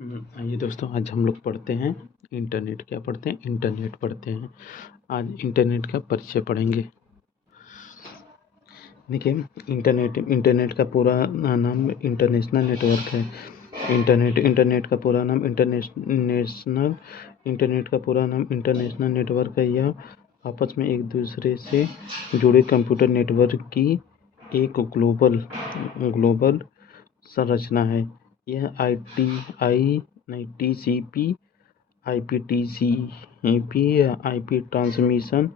आइए दोस्तों, आज हम लोग पढ़ते हैं इंटरनेट। क्या पढ़ते हैं? इंटरनेट पढ़ते हैं। आज इंटरनेट का परिचय पढ़ेंगे। देखिए, इंटरनेट का पूरा नाम इंटरनेशनल नेटवर्क है। इंटरनेट का पूरा नाम इंटरनेशनल नेटवर्क है। यह आपस में एक दूसरे से जुड़े कंप्यूटर नेटवर्क की एक ग्लोबल संरचना है। यह TCP, IP transmission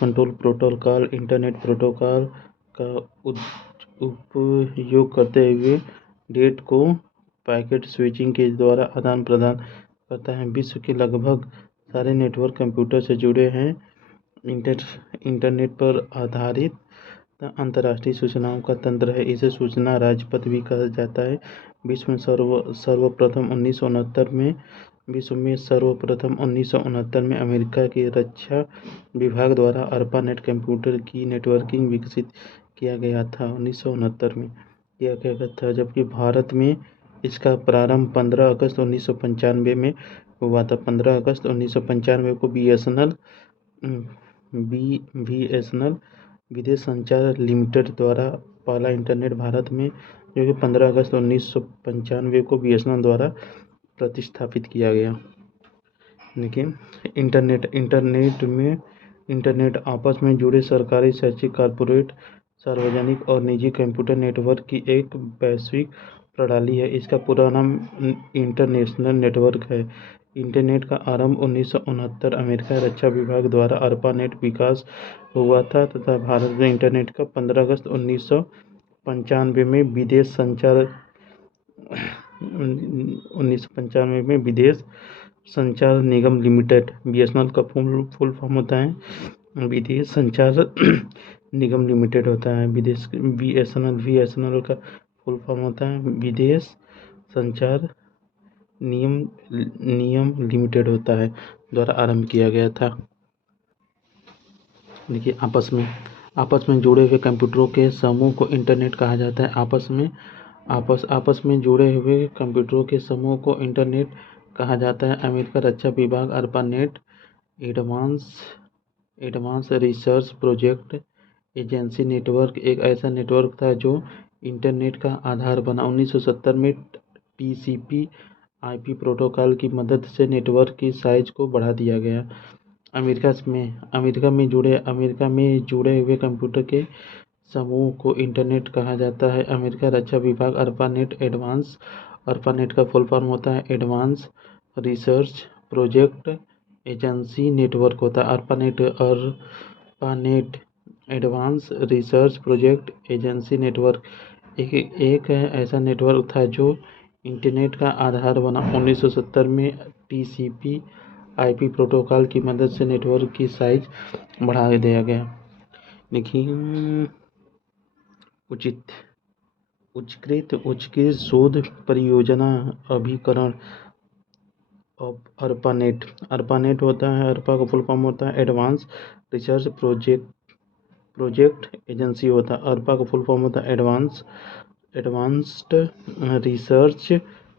control protocol, internet protocol का उपयोग करते हुए डेटा को पैकेट स्विचिंग के द्वारा आदान प्रदान करता है। विश्व के लगभग सारे नेटवर्क कंप्यूटर से जुड़े हैं। इंटरनेट पर आधारित अंतर्राष्ट्रीय सूचनाओं का तंत्र है। इसे सूचना राजपथ भी कहा जाता है। विश्व में सर्वप्रथम 1969 में अमेरिका के रक्षा विभाग द्वारा ARPANET कंप्यूटर की नेटवर्किंग विकसित किया गया था। 1969 में किया गया था, जबकि भारत में इसका प्रारंभ 15 अगस्त 1995 में हुआ था। 15 अगस्त 1995 को BSNL विदेश संचार लिमिटेड द्वारा पहला इंटरनेट भारत में, जो कि 15 अगस्त 1995 को BSNL द्वारा प्रतिस्थापित किया गया। देखिए, इंटरनेट आपस में जुड़े सरकारी, शैक्षिक, कॉर्पोरेट, सार्वजनिक और निजी कंप्यूटर नेटवर्क की एक वैश्विक प्रणाली है। इसका पूरा नाम इंटरनेशनल नेटवर्क है। इंटरनेट का आरंभ 1969 अमेरिका रक्षा विभाग द्वारा ARPANET विकास हुआ था तथा भारत में इंटरनेट का 15 अगस्त 1995 में विदेश संचार निगम लिमिटेड, BSNL का फुल फॉर्म होता है विदेश संचार निगम लिमिटेड होता है। BSNL का फुल फॉर्म होता है विदेश संचार नियम लिमिटेड होता है, द्वारा आरंभ किया गया था। देखिए, आपस में जुड़े हुए कंप्यूटरों के समूह को इंटरनेट कहा जाता है। आपस में जुड़े हुए कंप्यूटरों के समूह को इंटरनेट कहा जाता है। अमेरिका रक्षा विभाग ARPANET advance research project agency network एक ऐसा नेटवर्क था जो इंटरनेट का आधार बना। 1970 में TCP IP प्रोटोकॉल की मदद से नेटवर्क की साइज को बढ़ा दिया गया। अमेरिका में जुड़े हुए कंप्यूटर के समूह को इंटरनेट कहा जाता है। अमेरिका रक्षा विभाग ARPANET का फुल फॉर्म होता है advance research project agency network होता है। ARPANET advance research project agency network एक ऐसा नेटवर्क था जो इंटरनेट का आधार बना। 1970 में TCP IP प्रोटोकॉल की मदद से नेटवर्क की साइज बढ़ा दिया गया। देखिए, उच्चकृत शोध परियोजना अभिकरण ARPANET होता है। ARPA का फुल फॉर्म होता है एडवांस रिसर्च प्रोजेक्ट एजेंसी होता है। ARPA का फुल फॉर्म होता है एडवांस्ड रिसर्च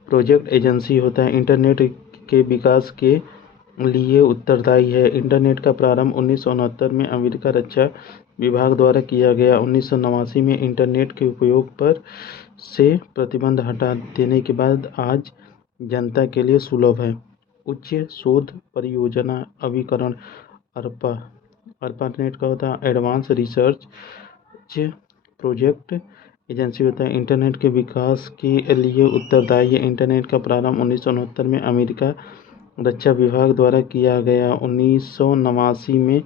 प्रोजेक्ट एजेंसी होता है। इंटरनेट के विकास के लिए उत्तरदायी है। इंटरनेट का प्रारंभ 1969 में अमेरिका रक्षा विभाग द्वारा किया गया। 1989 में इंटरनेट के उपयोग पर से प्रतिबंध हटा देने के बाद आज जनता के लिए सुलभ है। उच्च शोध परियोजना अभिकरण ARPANET का होता है एडवांस रिसर्च प्रोजेक्ट एजेंसी होता है। इंटरनेट के विकास के लिए उत्तरदायी है। इंटरनेट का प्रारंभ 1969 में अमेरिका रक्षा विभाग द्वारा किया गया। 1989 में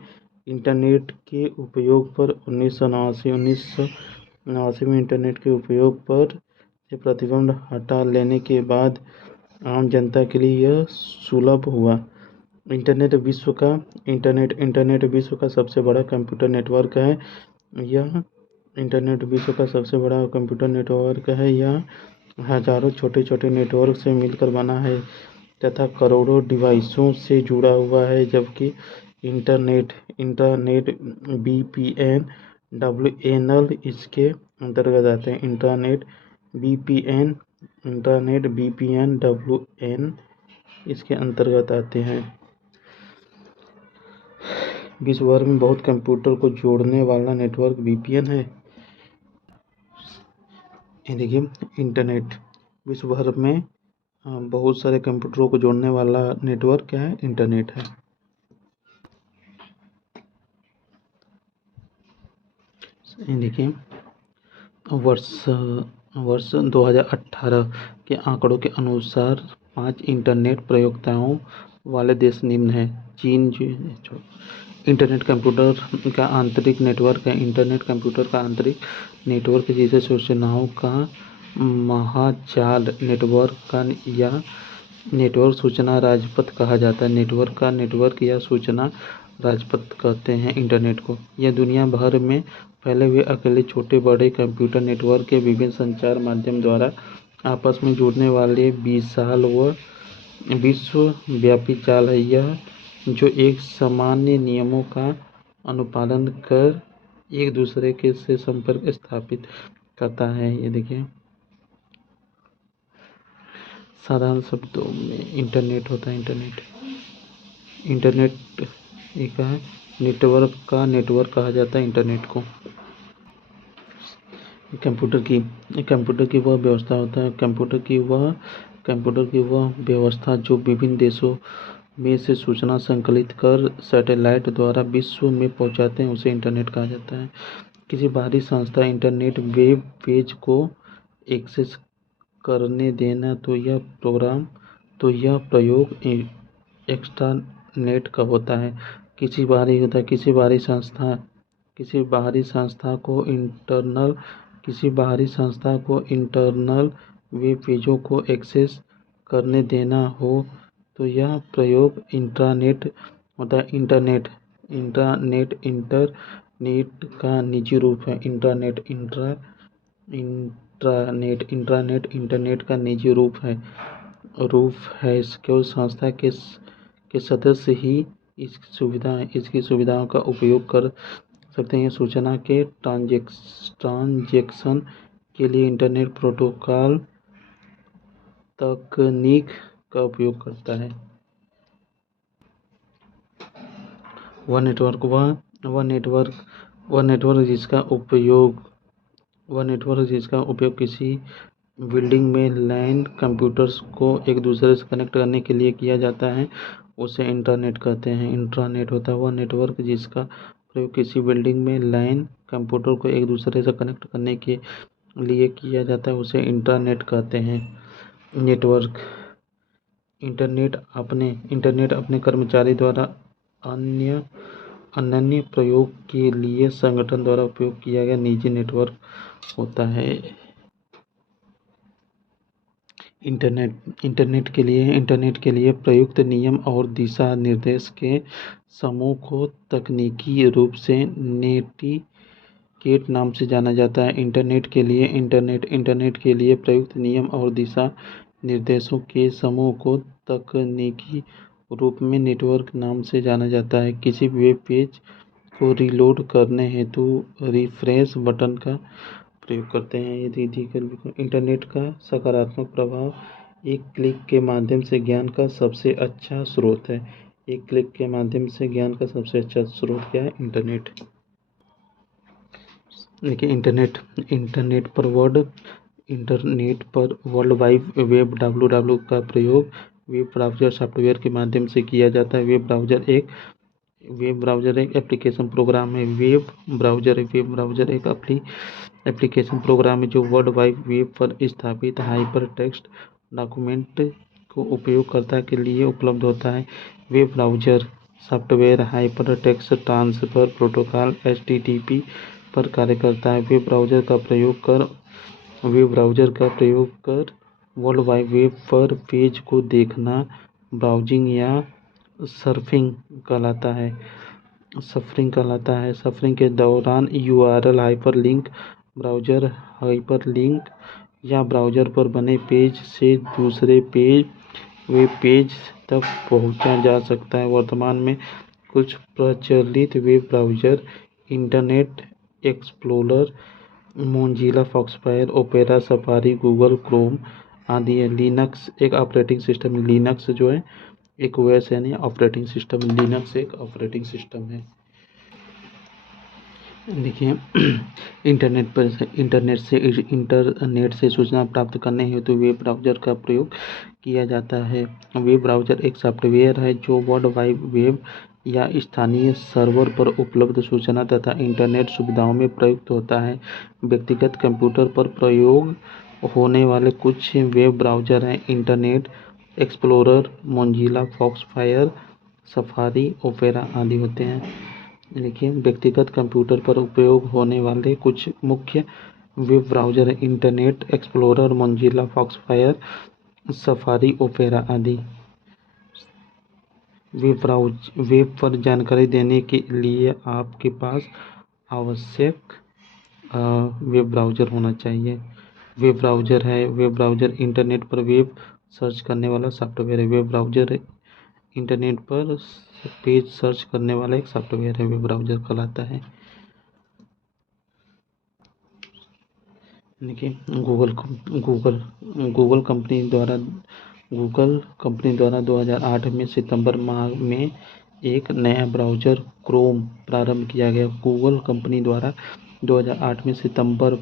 इंटरनेट के उपयोग पर 1989 में इंटरनेट के उपयोग पर से प्रतिबंध हटा लेने के बाद आम जनता के लिए यह सुलभ हुआ। इंटरनेट विश्व का सबसे बड़ा कंप्यूटर नेटवर्क है। यह हजारों छोटे छोटे नेटवर्क से मिलकर बना है तथा करोड़ों डिवाइसों से जुड़ा हुआ है। जबकि इंटरनेट VPN WANL इसके अंतर्गत आते हैं। Internet VPN internet VPN WN इसके अंतर्गत आते हैं। विश्व भर में बहुत कंप्यूटर को जोड़ने वाला नेटवर्क VPN है। ये देखिए इंटरनेट, विश्व भर में बहुत सारे कंप्यूटरों को जोड़ने वाला नेटवर्क क्या है? इंटरनेट है। ये देखिए वर्ष 2018 के आंकड़ों के अनुसार 5 इंटरनेट प्रयोक्ताओं वाले देश निम्न हैं। चीन इंटरनेट कंप्यूटर का आंतरिक नेटवर्क है। इंटरनेट कंप्यूटर का आंतरिक नेटवर्क जिसे सूचनाओं का महाजाल या नेटवर्क सूचना राजपथ कहा जाता है। नेटवर्क या सूचना राजपथ कहते हैं इंटरनेट को। यह दुनिया भर में फैले हुए अकेले छोटे बड़े कंप्यूटर नेटवर्क के विभिन्न संचार माध्यम द्वारा आपस में जुड़ने वाले विशाल व विश्वव्यापी जाल है। यह जो एक सामान्य नियमों का अनुपालन कर एक दूसरे के से संपर्क स्थापित करता है। ये देखिए साधारण शब्दों में इंटरनेट होता है। इंटरनेट एक है नेटवर्क कहा जाता है इंटरनेट को। कंप्यूटर की वह व्यवस्था होता है कंप्यूटर की वह व्यवस्था जो विभिन्न देशों में से सूचना संकलित कर सैटेलाइट द्वारा विश्व में पहुंचाते हैं, उसे इंटरनेट कहा जाता है। किसी बाहरी संस्था इंटरनेट वेब पेज को एक्सेस करने देना तो यह प्रयोग एक्स्ट्रानेट का होता है। किसी बाहरी संस्था को इंटरनल वेब पेजों को एक्सेस करने देना हो तो यह प्रयोग इंट्रानेट होता है। इंटरनेट का निजी रूप है। इंट्रानेट इंटरनेट का निजी रूप है। केवल संस्था के सदस्य ही इसकी सुविधाओं का उपयोग कर सकते हैं। सूचना के ट्रांजैक्शन के लिए इंटरनेट प्रोटोकॉल तकनीक का उपयोग करता है। वह नेटवर्क जिसका उपयोग किसी बिल्डिंग में लैन कंप्यूटर्स को एक दूसरे से कनेक्ट करने के लिए किया जाता है, उसे इंटरनेट कहते हैं। इंट्रानेट होता है वह नेटवर्क जिसका प्रयोग किसी बिल्डिंग में लैन कंप्यूटर को एक दूसरे से कनेक्ट करने के लिए किया जाता है, उसे इंटरनेट कहते हैं। नेटवर्क इंटरनेट अपने कर्मचारी द्वारा अनन्य प्रयोग के लिए संगठन द्वारा उपयोग किया गया निजी नेटवर्क होता है। इंटरनेट के लिए प्रयुक्त नियम और दिशा निर्देश के समूह को तकनीकी रूप से नेटिकेट नाम से जाना जाता है। इंटरनेट के लिए प्रयुक्त नियम और दिशा निर्देशों के समूह को तकनीकी रूप में नेटवर्क नाम से जाना जाता है। किसी वेब पेज को रीलोड करने हेतु रिफ्रेश बटन का प्रयोग करते हैं। इंटरनेट का सकारात्मक प्रभाव एक क्लिक के माध्यम से ज्ञान का सबसे अच्छा स्रोत है। क्या है? इंटरनेट। देखिए इंटरनेट पर वर्ल्ड वाइड वेब WWW का प्रयोग वेब ब्राउज़र सॉफ्टवेयर के माध्यम से किया जाता है। वेब ब्राउज़र एक एप्लीकेशन प्रोग्राम है। वेब ब्राउज़र एक एप्लीकेशन प्रोग्राम है जो वर्ल्ड वाइड वेब पर स्थापित हाइपर टेक्स्ट डॉक्यूमेंट को उपयोगकर्ता के लिए उपलब्ध होता है। Web browser software hyper text transfer protocol HTTP पर कार्य करता है। वेब ब्राउज़र का प्रयोग कर वर्ल्ड वाइड वेब पर पेज को देखना ब्राउजिंग या सर्फिंग कहलाता है। सर्फिंग के दौरान URL हाइपरलिंक या ब्राउज़र पर बने पेज से दूसरे वेब पेज तक पहुंचा जा सकता है। वर्तमान में कुछ प्रचलित web browser internet explorer, Mozilla Firefox, opera, safari, Google Chrome आदि है। लिनक्स एक ऑपरेटिंग सिस्टम है। लिनक्स जो है एक ओएस यानी ऑपरेटिंग सिस्टम। लिनक्स एक ऑपरेटिंग सिस्टम है। देखिए इंटरनेट से सूचना प्राप्त करने हेतु वेब ब्राउज़र का प्रयोग किया जाता है। वेब ब्राउज़र एक सॉफ्टवेयर है जो वर्ल्ड वाइड वेब या स्थानीय सर्वर पर उपलब्ध सूचना तथा इंटरनेट सुविधाओं में प्रयुक्त होता है। व्यक्तिगत कंप्यूटर पर प्रयोग होने वाले कुछ वेब ब्राउज़र हैं Internet Explorer, Mozilla, Foxfire, Safari, Opera आदि होते हैं। देखिए व्यक्तिगत कंप्यूटर पर उपयोग होने वाले कुछ मुख्य वेब ब्राउज़र हैं Internet Explorer, Mozilla, Foxfire, Safari, Opera आदि। वेब पर जानकारी देने के लिए आपके पास आवश्यक वेब ब्राउज़र होना चाहिए। वेब ब्राउज़र इंटरनेट पर वेब सर्च करने वाला सॉफ्टवेयर है। वेब ब्राउज़र इंटरनेट पर पेज सर्च करने वाला एक सॉफ्टवेयर है, वेब ब्राउज़र कहलाता है। देखिए गूगल कंपनी द्वारा 2008 में सितंबर माह में एक नया ब्राउज़र क्रोम प्रारंभ किया गया। गूगल कंपनी द्वारा 2008 में सितंबर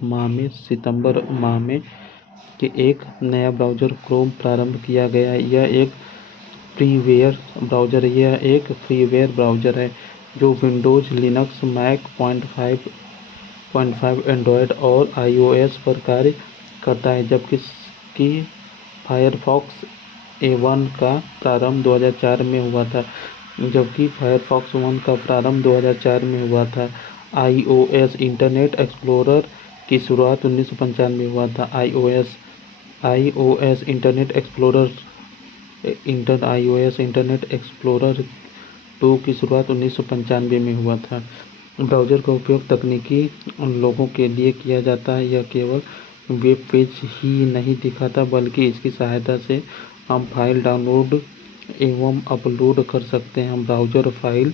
माह में कि एक नया ब्राउज़र क्रोम प्रारंभ किया गया। यह एक फ्रीवेयर ब्राउज़र है जो विंडोज़, लिनक्स, मैक, 0.5 एंड्रॉयड और आईओएस पर कार्य करता है, जबकि फायरफॉक्स ए1 का प्रारंभ 2004 में हुआ था। आईओएस इंटरनेट एक्सप्लोरर की शुरुआत 1995 में हुआ था। आईओएस इंटरनेट एक्सप्लोरर 2 की शुरुआत 1995 में हुआ था। ब्राउज़र का उपयोग तकनीकी लोगों के लिए किया जाता है। यह केवल वेब पेज ही नहीं दिखाता बल्कि इसकी सहायता से हम फाइल डाउनलोड एवं अपलोड कर सकते हैं। हम ब्राउज़र फाइल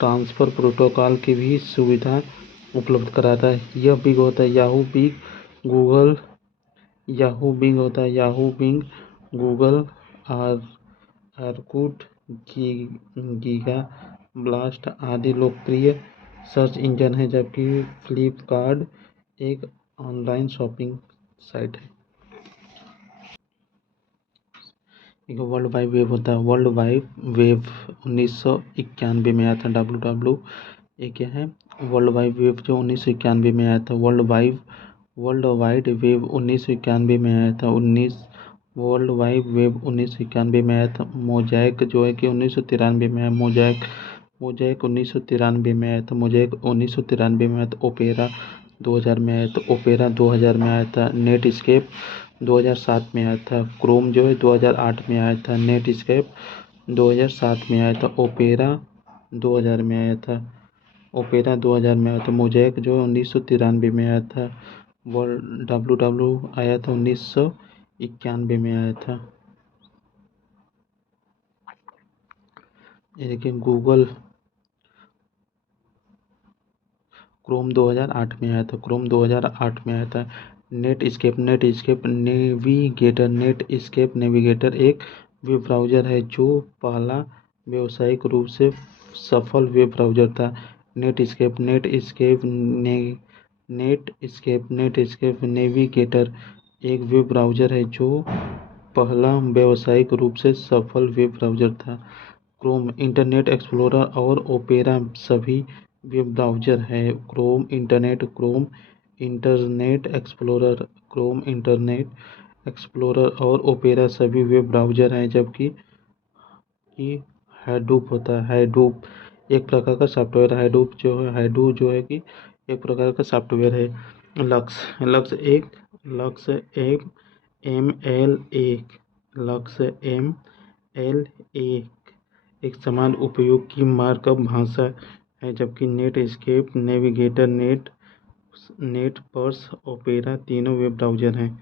ट्रांसफ़र प्रोटोकॉल की भी सुविधा उपलब्ध कराता है। यह बिग होता है Yahoo Bing, Google Orkut, Gigablast आदि लोकप्रिय सर्च इंजन है, जबकि फ्लिपकार्ट एक ऑनलाइन शॉपिंग साइट है। एक वर्ल्ड वाइड वेब होता है। वर्ल्ड वाइड वेब 1991 में आया था। WWW क्या है? वर्ल्ड वाइड वेब जो 1991 में आया था। वर्ल्ड वाइड वेब 1991 में आया था। वर्ल्ड वाइड वेब 1991 में आया था। मोज़ैक जो है कि 1993 में आया। मोज़ैक 1993 में आया था। मोज़ैक 1993 में आया था। ओपेरा 2000 में आया था। ओपेरा 2000 में आया था। नेटस्केप 2007 में आया था। क्रोम जो है 2008 में आया था। नेटस्केप 2007 में आया था। ओपेरा 2000 में आया था। मोज़ैक जो है 1993 में आया था। WWW आया था 1991 में आया था। ये देखिए क्रोम 2008 में आया था। नेटस्केप नेविगेटर एक वेब ब्राउज़र है जो पहला व्यावसायिक रूप से सफल वेब ब्राउज़र था। नेटस्केप नेविगेटर एक वेब ब्राउज़र है जो पहला व्यावसायिक रूप से सफल वेब ब्राउज़र था। क्रोम इंटरनेट एक्सप्लोरर और ओपेरा सभी वेब ब्राउज़र हैं। क्रोम इंटरनेट एक्सप्लोरर और ओपेरा सभी वेब ब्राउज़र हैं, जबकि हैडूप होता है। हैडूप एक प्रकार का सॉफ्टवेयर। हैडूप जो है कि एक प्रकार का सॉफ्टवेयर है। लक्स एम एल ए एक समान उपयोग की मार्कअप भाषा है, जबकि नेटस्केप, नेविगेटर, नेटपर्स, ओपेरा तीनों वेब ब्राउज़र हैं।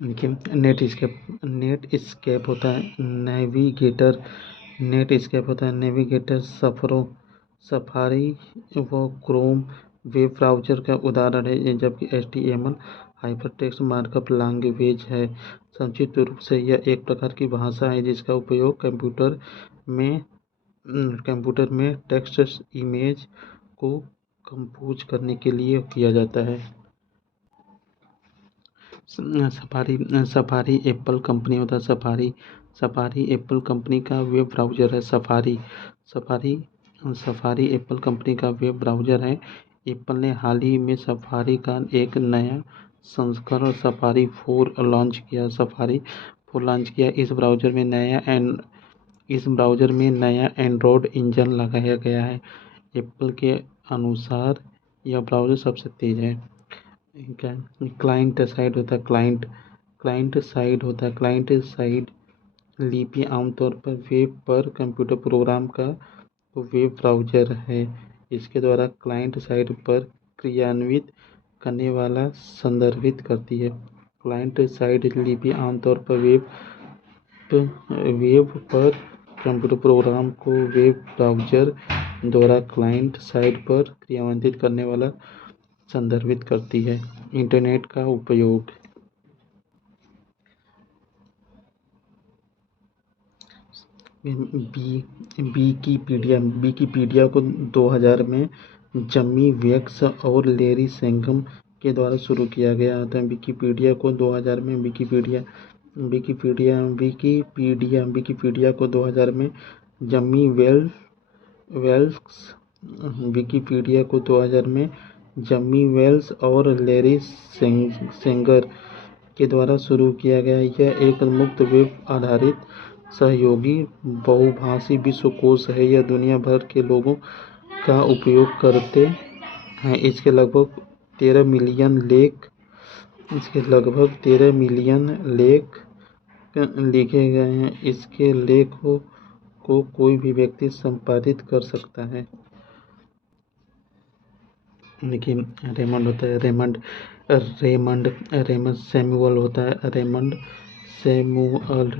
देखिए नेटस्केप होता है नेविगेटर सफारी व क्रोम वेब ब्राउज़र का उदाहरण है, जबकि HTML हाइपरटेक्स्ट मार्कअप लैंग्वेज है। संक्षिप्त रूप से यह एक प्रकार की भाषा है जिसका उपयोग कंप्यूटर में टेक्स्ट इमेज को कंपोज करने के लिए किया जाता है। सफारी एप्पल कंपनी होता है। सफारी एप्पल कंपनी का वेब ब्राउज़र है। सफारी एप्पल कंपनी का वेब ब्राउज़र है। एप्पल ने हाल ही में सफारी का एक नया संस्करण सफारी 4 लॉन्च किया। इस ब्राउज़र में नया एंड्रॉयड इंजन लगाया गया है। एप्पल के अनुसार यह ब्राउज़र सबसे तेज़ है। क्लाइंट साइड होता है। क्लाइंट साइड लिपि आमतौर पर वेब पर कंप्यूटर प्रोग्राम का वेब ब्राउज़र है। इसके द्वारा क्लाइंट साइड पर क्रियान्वित करने वाला संदर्भित करती है। क्लाइंट साइड लिपि आमतौर पर वेब पर कंप्यूटर प्रोग्राम को वेब ब्राउज़र द्वारा क्लाइंट साइड पर क्रियान्वित करने वाला संदर्भित करती है। इंटरनेट का उपयोग। विकिपीडिया को 2000 में जमी वेक्स और लैरी सेंगम के द्वारा शुरू किया गया था। विकिपीडिया को 2000 में जमी वेल्स और लैरी सेंगर के द्वारा शुरू किया गया। यह एक मुक्त वेब आधारित सहयोगी बहुभाषी विश्वकोश है। यह दुनिया भर के लोगों का उपयोग करते हैं। इसके लगभग 13 मिलियन लेख लिखे गए हैं। इसके लेखों को कोई भी व्यक्ति संपादित कर सकता है। देखिए रेमंड होता है। रेमंड सैमुअल होता है। रेमंड सैमुअल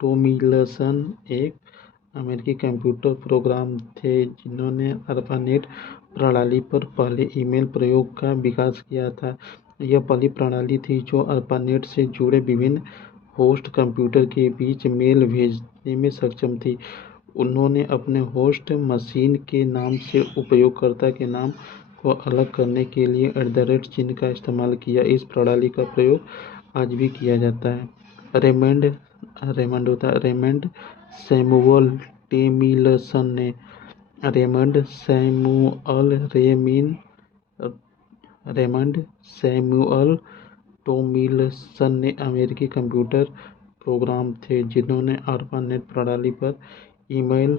टोमिल्सन एक अमेरिकी कंप्यूटर प्रोग्राम थे जिन्होंने ARPANET प्रणाली पर पहले ईमेल प्रयोग का विकास किया था। यह पहली प्रणाली थी जो ARPANET से जुड़े विभिन्न होस्ट कंप्यूटर के बीच मेल भेजने में सक्षम थी। उन्होंने अपने होस्ट मशीन के नाम से उपयोगकर्ता के नाम को अलग करने के लिए @ चिह्न का इस्तेमाल किया। इस प्रणाली का प्रयोग आज भी किया जाता है। रेमंड सैमुअल टोमिल्सन ने अमेरिकी कंप्यूटर प्रोग्राम थे जिन्होंने ARPANET प्रणाली पर ईमेल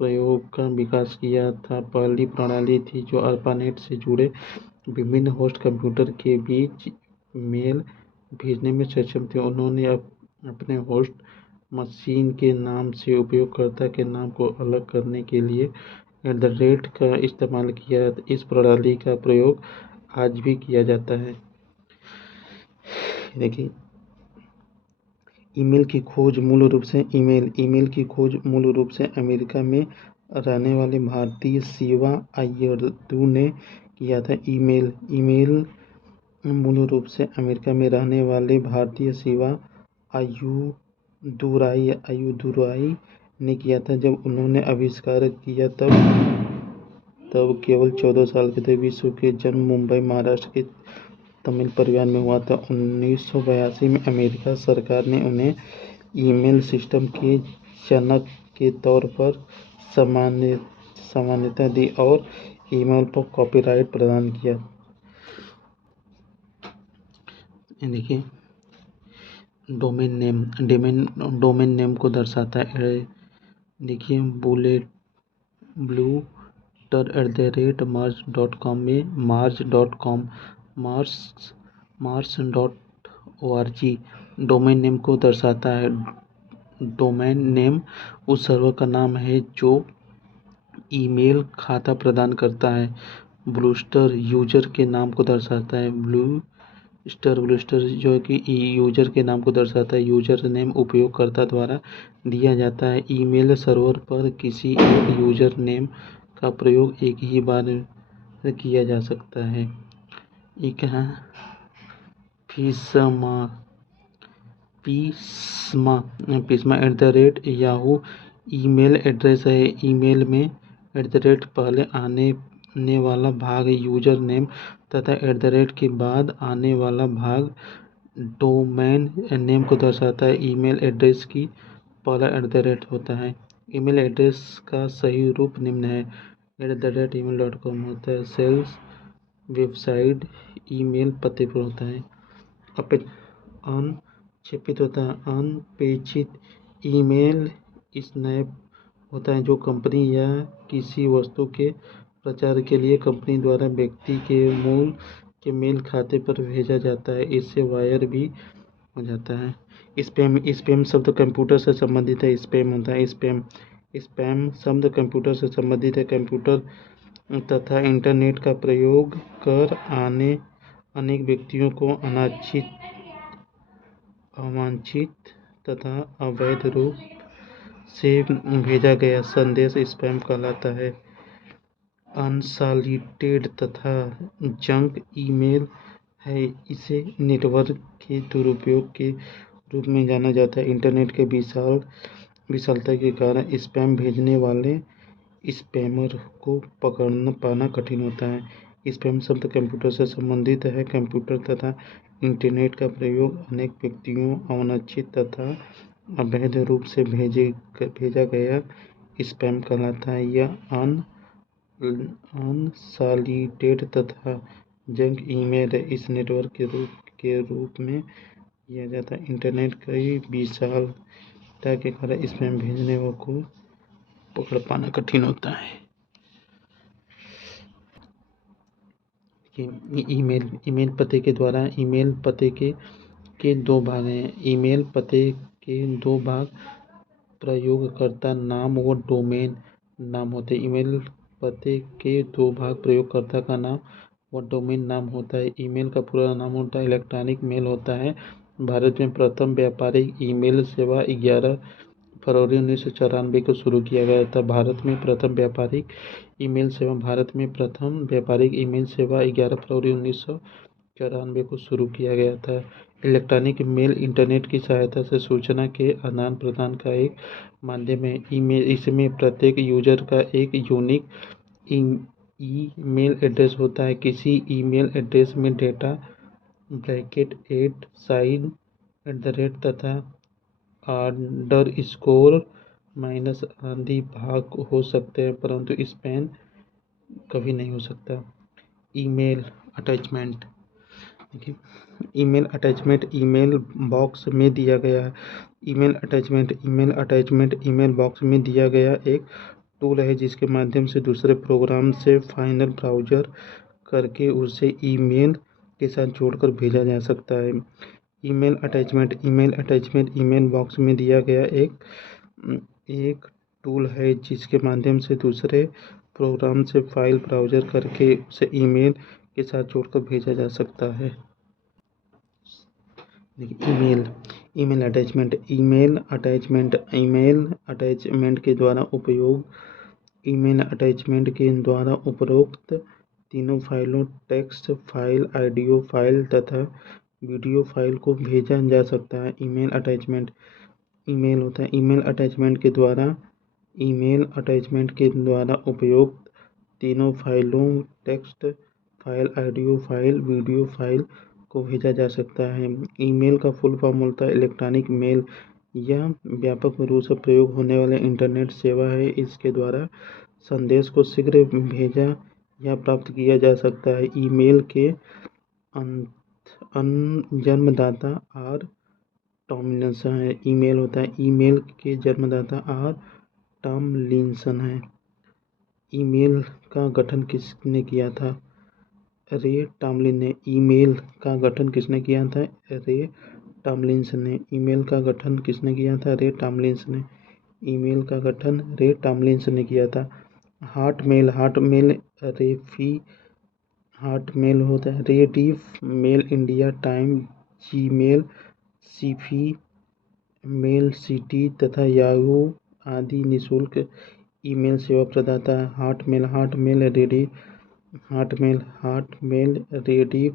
प्रयोग का विकास किया था। पहली प्रणाली थी जो ARPANET से जुड़े विभिन्न होस्ट कंप्यूटर के बीच मेल भेजने में सक्षम थे। उन्होंने अपने होस्ट मशीन के नाम से उपयोगकर्ता के नाम को अलग करने के लिए @ का इस्तेमाल किया। इस प्रणाली का प्रयोग आज भी किया जाता है। देखिए ईमेल की खोज मूल रूप से अमेरिका में रहने वाले भारतीय शिवा अय्यदु ने किया था। ईमेल मूल रूप से अमेरिका में रहने वाले भारतीय शिवा अय्यदुराई ने किया था। जब उन्होंने आविष्कार किया तब केवल 14 साल के थे। विश्व के जन्म मुंबई महाराष्ट्र के तमिल परिवार में हुआ था। 1982 में अमेरिका सरकार ने उन्हें ईमेल सिस्टम के जनक के तौर पर मान्यता दी और ईमेल पर कॉपीराइट प्रदान किया। देखिए डोमेन नेम को दर्शाता है। देखिए blue_march.com में march.com mars.org डोमेन नेम को दर्शाता है। डोमेन नेम उस सर्वर का नाम है जो ईमेल खाता प्रदान करता है। ब्लूस्टर यूजर के नाम को दर्शाता है। ब्लूस्टर जो कि यूजर के नाम को दर्शाता है। यूजर नेम उपयोगकर्ता द्वारा दिया जाता है। ईमेल सर्वर पर किसी एक यूजर नेम का प्रयोग एक ही बार किया जा सकता है। एक है फिस्मा पिस्मा पिस्मा @याहू ईमेल एड्रेस है। ईमेल में पहले आने वाला भाग यूजर नेम तथा के बाद आने वाला भाग डोमेन नेम को दर्शाता है। ईमेल एड्रेस की पहला होता है। ईमेल एड्रेस का सही रूप निम्न है। @email.com होता है। सेल्स वेबसाइट ईमेल पते पर होता है। अनक्षेपित होता है। अनपेक्षित ईमेल स्नैप होता है जो कंपनी या किसी वस्तु के प्रचार के लिए कंपनी द्वारा व्यक्ति के मेल खाते पर भेजा जाता है। इससे वायर भी हो जाता है। स्पैम शब्द कंप्यूटर से संबंधित है। स्पैम होता है। स्पैम शब्द कंप्यूटर से संबंधित है। कंप्यूटर तथा इंटरनेट का प्रयोग कर अनेक व्यक्तियों को अवांछित तथा अवैध रूप से भेजा गया संदेश स्पैम कहलाता है। अनसॉलिटेड तथा जंक ईमेल है। इसे नेटवर्क के दुरुपयोग के रूप में जाना जाता है। इंटरनेट के विशालता के कारण स्पैम भेजने वाले स्पैमर को पाना कठिन होता है। स्पैम शब्द कंप्यूटर से संबंधित है। कंप्यूटर तथा इंटरनेट का प्रयोग अनेक व्यक्तियों अवांछित तथा अवैध रूप से भेजा गया स्पैम कहलाता है। यह अनसॉलिटेड तथा जंक ईमेल इस नेटवर्क के रूप में किया जाता है। इंटरनेट की विशालता के कारण स्पैम भेजने को पकड़ पाना कठिन होता है। ईमेल पते के द्वारा ईमेल पते के दो भाग हैं। ईमेल पते के दो भाग प्रयोगकर्ता नाम व डोमेन नाम होते हैं। ईमेल पते के दो भाग प्रयोगकर्ता का नाम व डोमेन नाम होता है। ईमेल का पूरा नाम होता है इलेक्ट्रॉनिक मेल होता है। भारत में प्रथम व्यापारिक ईमेल सेवा 11 फरवरी 1994 को शुरू किया गया था। भारत में प्रथम व्यापारिक ईमेल सेवा 11 फरवरी 1994 को शुरू किया गया था। इलेक्ट्रॉनिक मेल इंटरनेट की सहायता से सूचना के आदान प्रदान का एक माध्यम है। इसमें प्रत्येक यूजर का एक यूनिक ईमेल एड्रेस होता है। किसी ईमेल एड्रेस में डेटा ब्रैकेट साइन तथा अंडरस्कोर - आदि भाग हो सकते हैं परंतु स्पैम कभी नहीं हो सकता। ईमेल अटैचमेंट देखिए ईमेल अटैचमेंट ईमेल बॉक्स में दिया गया है। ईमेल अटैचमेंट ईमेल बॉक्स में दिया गया एक टूल है जिसके माध्यम से दूसरे प्रोग्राम से फाइल ब्राउज़र करके उसे ईमेल के साथ जोड़कर भेजा जा सकता है। ईमेल अटैचमेंट ईमेल बॉक्स में दिया गया एक टूल है जिसके माध्यम से दूसरे प्रोग्राम से फाइल ब्राउज़र करके उसे ईमेल के साथ जोड़कर भेजा जा सकता है। ईमेल अटैचमेंट के द्वारा उपरोक्त तीनों फाइलों टेक्स्ट फाइल, ऑडियो फाइल तथा वीडियो फाइल को भेजा जा सकता है। ईमेल अटैचमेंट के द्वारा उपयुक्त तीनों फाइलों text file, audio file, video file को भेजा जा सकता है। ईमेल का फुल फॉर्म होता है इलेक्ट्रॉनिक मेल। यह व्यापक रूप से प्रयोग होने वाला इंटरनेट सेवा है। इसके द्वारा संदेश को शीघ्र भेजा या प्राप्त किया जा सकता है। ईमेल के जन्मदाता आर टॉमलिंसन है। ईमेल के जन्मदाता आर टॉमलिंसन है। ईमेल का गठन किसने किया था? रे टॉमलिन ने। ईमेल का गठन किसने किया था? रे टॉमलिंसन ने। ईमेल का गठन किसने किया था? रे टॉमलिंसन ने। ईमेल का गठन रे टॉमलिंसन ने किया था। हॉटमेल होता है Rediff mail India time, Gmail, Sify mail city तथा याहू आदि निःशुल्क ईमेल सेवा प्रदाता है। Hotmail Rediff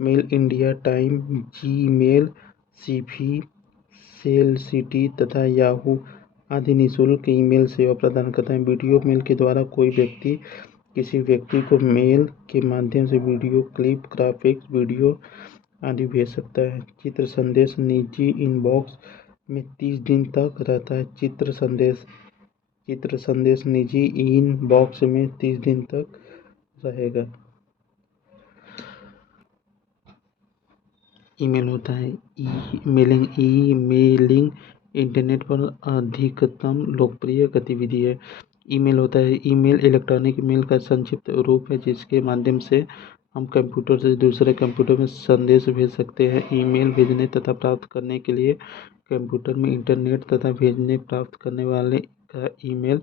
mail India, time, Gmail, सीवी, सेल सिटी तथा याहू आदि निःशुल्क ईमेल सेवा प्रदान करता है। वीडियो मेल के द्वारा कोई व्यक्ति किसी व्यक्ति को मेल के माध्यम से वीडियो क्लिप, ग्राफिक्स, वीडियो आदि भेज सकता है। चित्र संदेश निजी इनबॉक्स में 30 दिन तक रहता है। चित्र संदेश निजी इनबॉक्स में 30 दिन तक रहेगा। ईमेल होता है ईमेलिंग इंटरनेट पर अधिकतम लोकप्रिय गतिविधि है। ईमेल होता है ईमेल इलेक्ट्रॉनिक मेल का संक्षिप्त रूप है जिसके माध्यम से हम कंप्यूटर से दूसरे कंप्यूटर में संदेश भेज सकते हैं। ईमेल भेजने तथा प्राप्त करने के लिए कंप्यूटर में इंटरनेट तथा भेजने प्राप्त करने वाले का ईमेल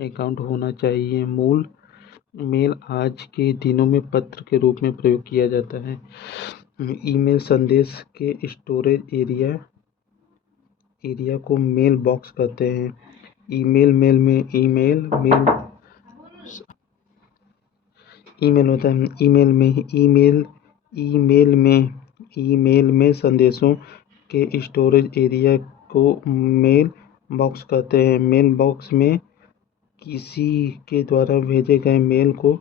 अकाउंट होना चाहिए। मूल मेल आज के दिनों में पत्र के रूप में प्रयोग किया जाता है। ईमेल संदेश के स्टोरेज एरिया को मेल बॉक्स कहते हैं। ईमेल होता है ईमेल में संदेशों के स्टोरेज एरिया को मेल बॉक्स कहते हैं। मेल बॉक्स में किसी के द्वारा भेजे गए मेल को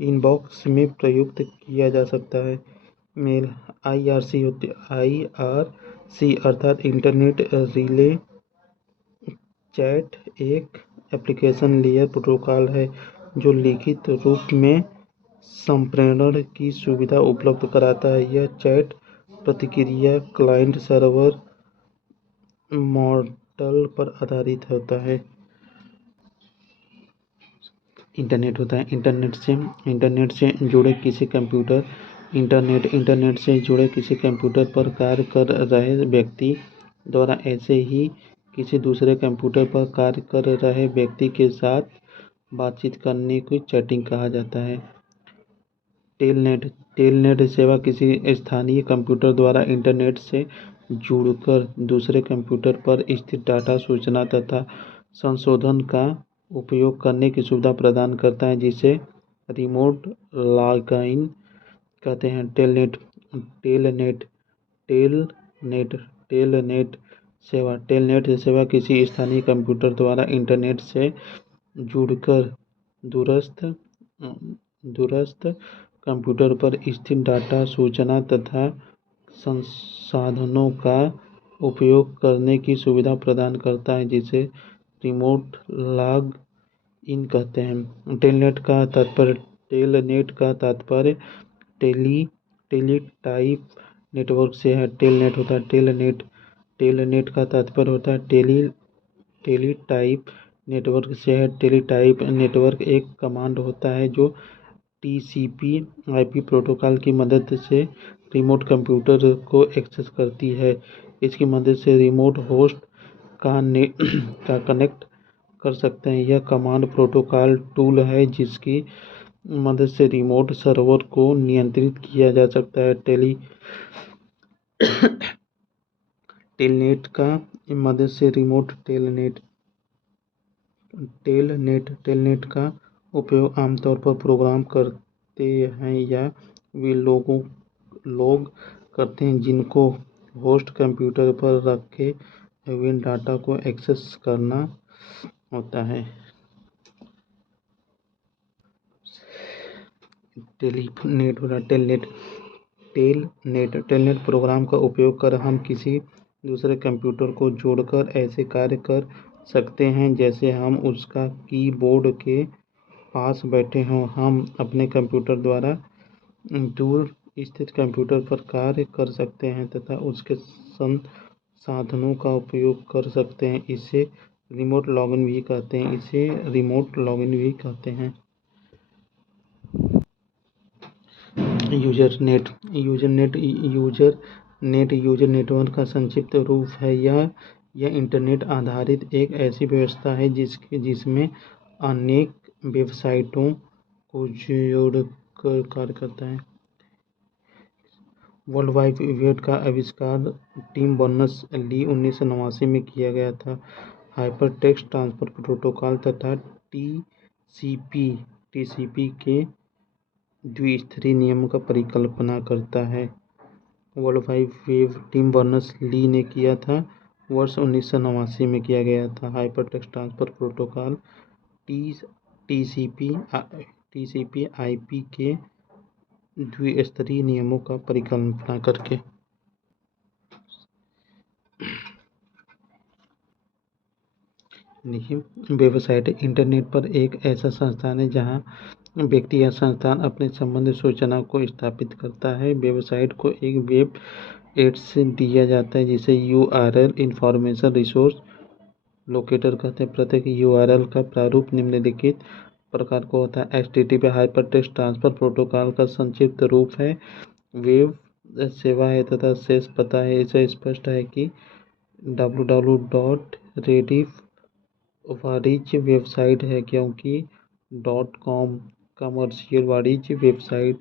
इनबॉक्स में प्रयुक्त किया जा सकता है। मेल IRC अर्थात इंटरनेट रिले चैट एक एप्लीकेशन लेयर प्रोटोकॉल है जो लिखित रूप में संप्रेषण की सुविधा उपलब्ध कराता है। यह चैट प्रतिक्रिया क्लाइंट सर्वर मॉडल पर आधारित होता है। इंटरनेट होता है इंटरनेट से जुड़े किसी कंप्यूटर पर कार्य कर रहे व्यक्ति द्वारा ऐसे ही किसी दूसरे कंप्यूटर पर कार्य कर रहे व्यक्ति के साथ बातचीत करने को चैटिंग कहा जाता है। टेलनेट सेवा किसी स्थानीय कंप्यूटर द्वारा इंटरनेट से जुड़कर दूसरे कंप्यूटर पर स्थित डाटा, सूचना तथा संशोधन का उपयोग करने की सुविधा प्रदान करता है जिसे रिमोट लॉगिन कहते हैं। टेलनेट सेवा किसी स्थानीय कंप्यूटर द्वारा इंटरनेट से जुड़कर दूरस्थ कंप्यूटर पर स्थित डाटा, सूचना तथा संसाधनों का उपयोग करने की सुविधा प्रदान करता है जिसे रिमोट लॉग इन कहते हैं। टेलनेट का तात्पर्य टेलीटाइप नेटवर्क से है। टेलनेट का तात्पर्य होता है टेलीटाइप नेटवर्क से है। टेलीटाइप नेटवर्क एक कमांड होता है जो TCP/IP प्रोटोकॉल की मदद से रिमोट कंप्यूटर को एक्सेस करती है। इसकी मदद से रिमोट होस्ट का कनेक्ट कर सकते हैं। यह कमांड प्रोटोकॉल टूल है जिसकी मदद से रिमोट सर्वर को नियंत्रित किया जा सकता है। टेलनेट का मदद से रिमोट टेलनेट का उपयोग आमतौर पर प्रोग्राम करते हैं या वे लोग करते हैं जिनको होस्ट कंप्यूटर पर रखे हुए डाटा को एक्सेस करना होता है। टेलनेट प्रोग्राम का उपयोग कर हम किसी दूसरे कंप्यूटर को जोड़कर ऐसे कार्य कर सकते हैं जैसे हम उसका कीबोर्ड के पास बैठे हों। हम अपने कंप्यूटर द्वारा दूर स्थित कंप्यूटर पर कार्य कर सकते हैं तथा उसके संसाधनों का उपयोग कर सकते हैं। इसे रिमोट लॉगिन भी कहते हैं। यूजर नेटवर्क का संक्षिप्त रूप है। यह इंटरनेट आधारित एक ऐसी व्यवस्था है जिसमें अनेक वेबसाइटों को जोड़कर कार्य करता है। वर्ल्ड वाइड वेब का आविष्कार टिम बर्नर्स-ली 1989 में किया गया था। हाइपरटेक्स्ट ट्रांसफर प्रोटोकॉल तथा TCP के द्विस्तरीय नियमों का परिकल्पना करता है। World wide web Tim Berners-Lee ने किया था, वर्ष 1989 में किया गया था। Hypertext transfer protocol TCP IP के द्विस्तरीय नियमों का परिकल्पना करके। देखिए, वेबसाइट इंटरनेट पर एक ऐसा संस्थान है जहां व्यक्ति या संस्थान अपने संबंधित सूचना को स्थापित करता है। वेबसाइट को एक वेब एड्रेस दिया जाता है जिसे यूआरएल इंफॉर्मेशन रिसोर्स लोकेटर कहते हैं। प्रत्येक यूआरएल का प्रारूप निम्नलिखित प्रकार का होता है। एचटीटीपी हाइपरटेक्स्ट ट्रांसफर प्रोटोकॉल का संक्षिप्त रूप है। वेब सेवा है तथा शेष पता है। इसे स्पष्ट है कि www.rediff वाणिज्य वेबसाइट है क्योंकि .com कमर्शियल वाणिज्य वेबसाइट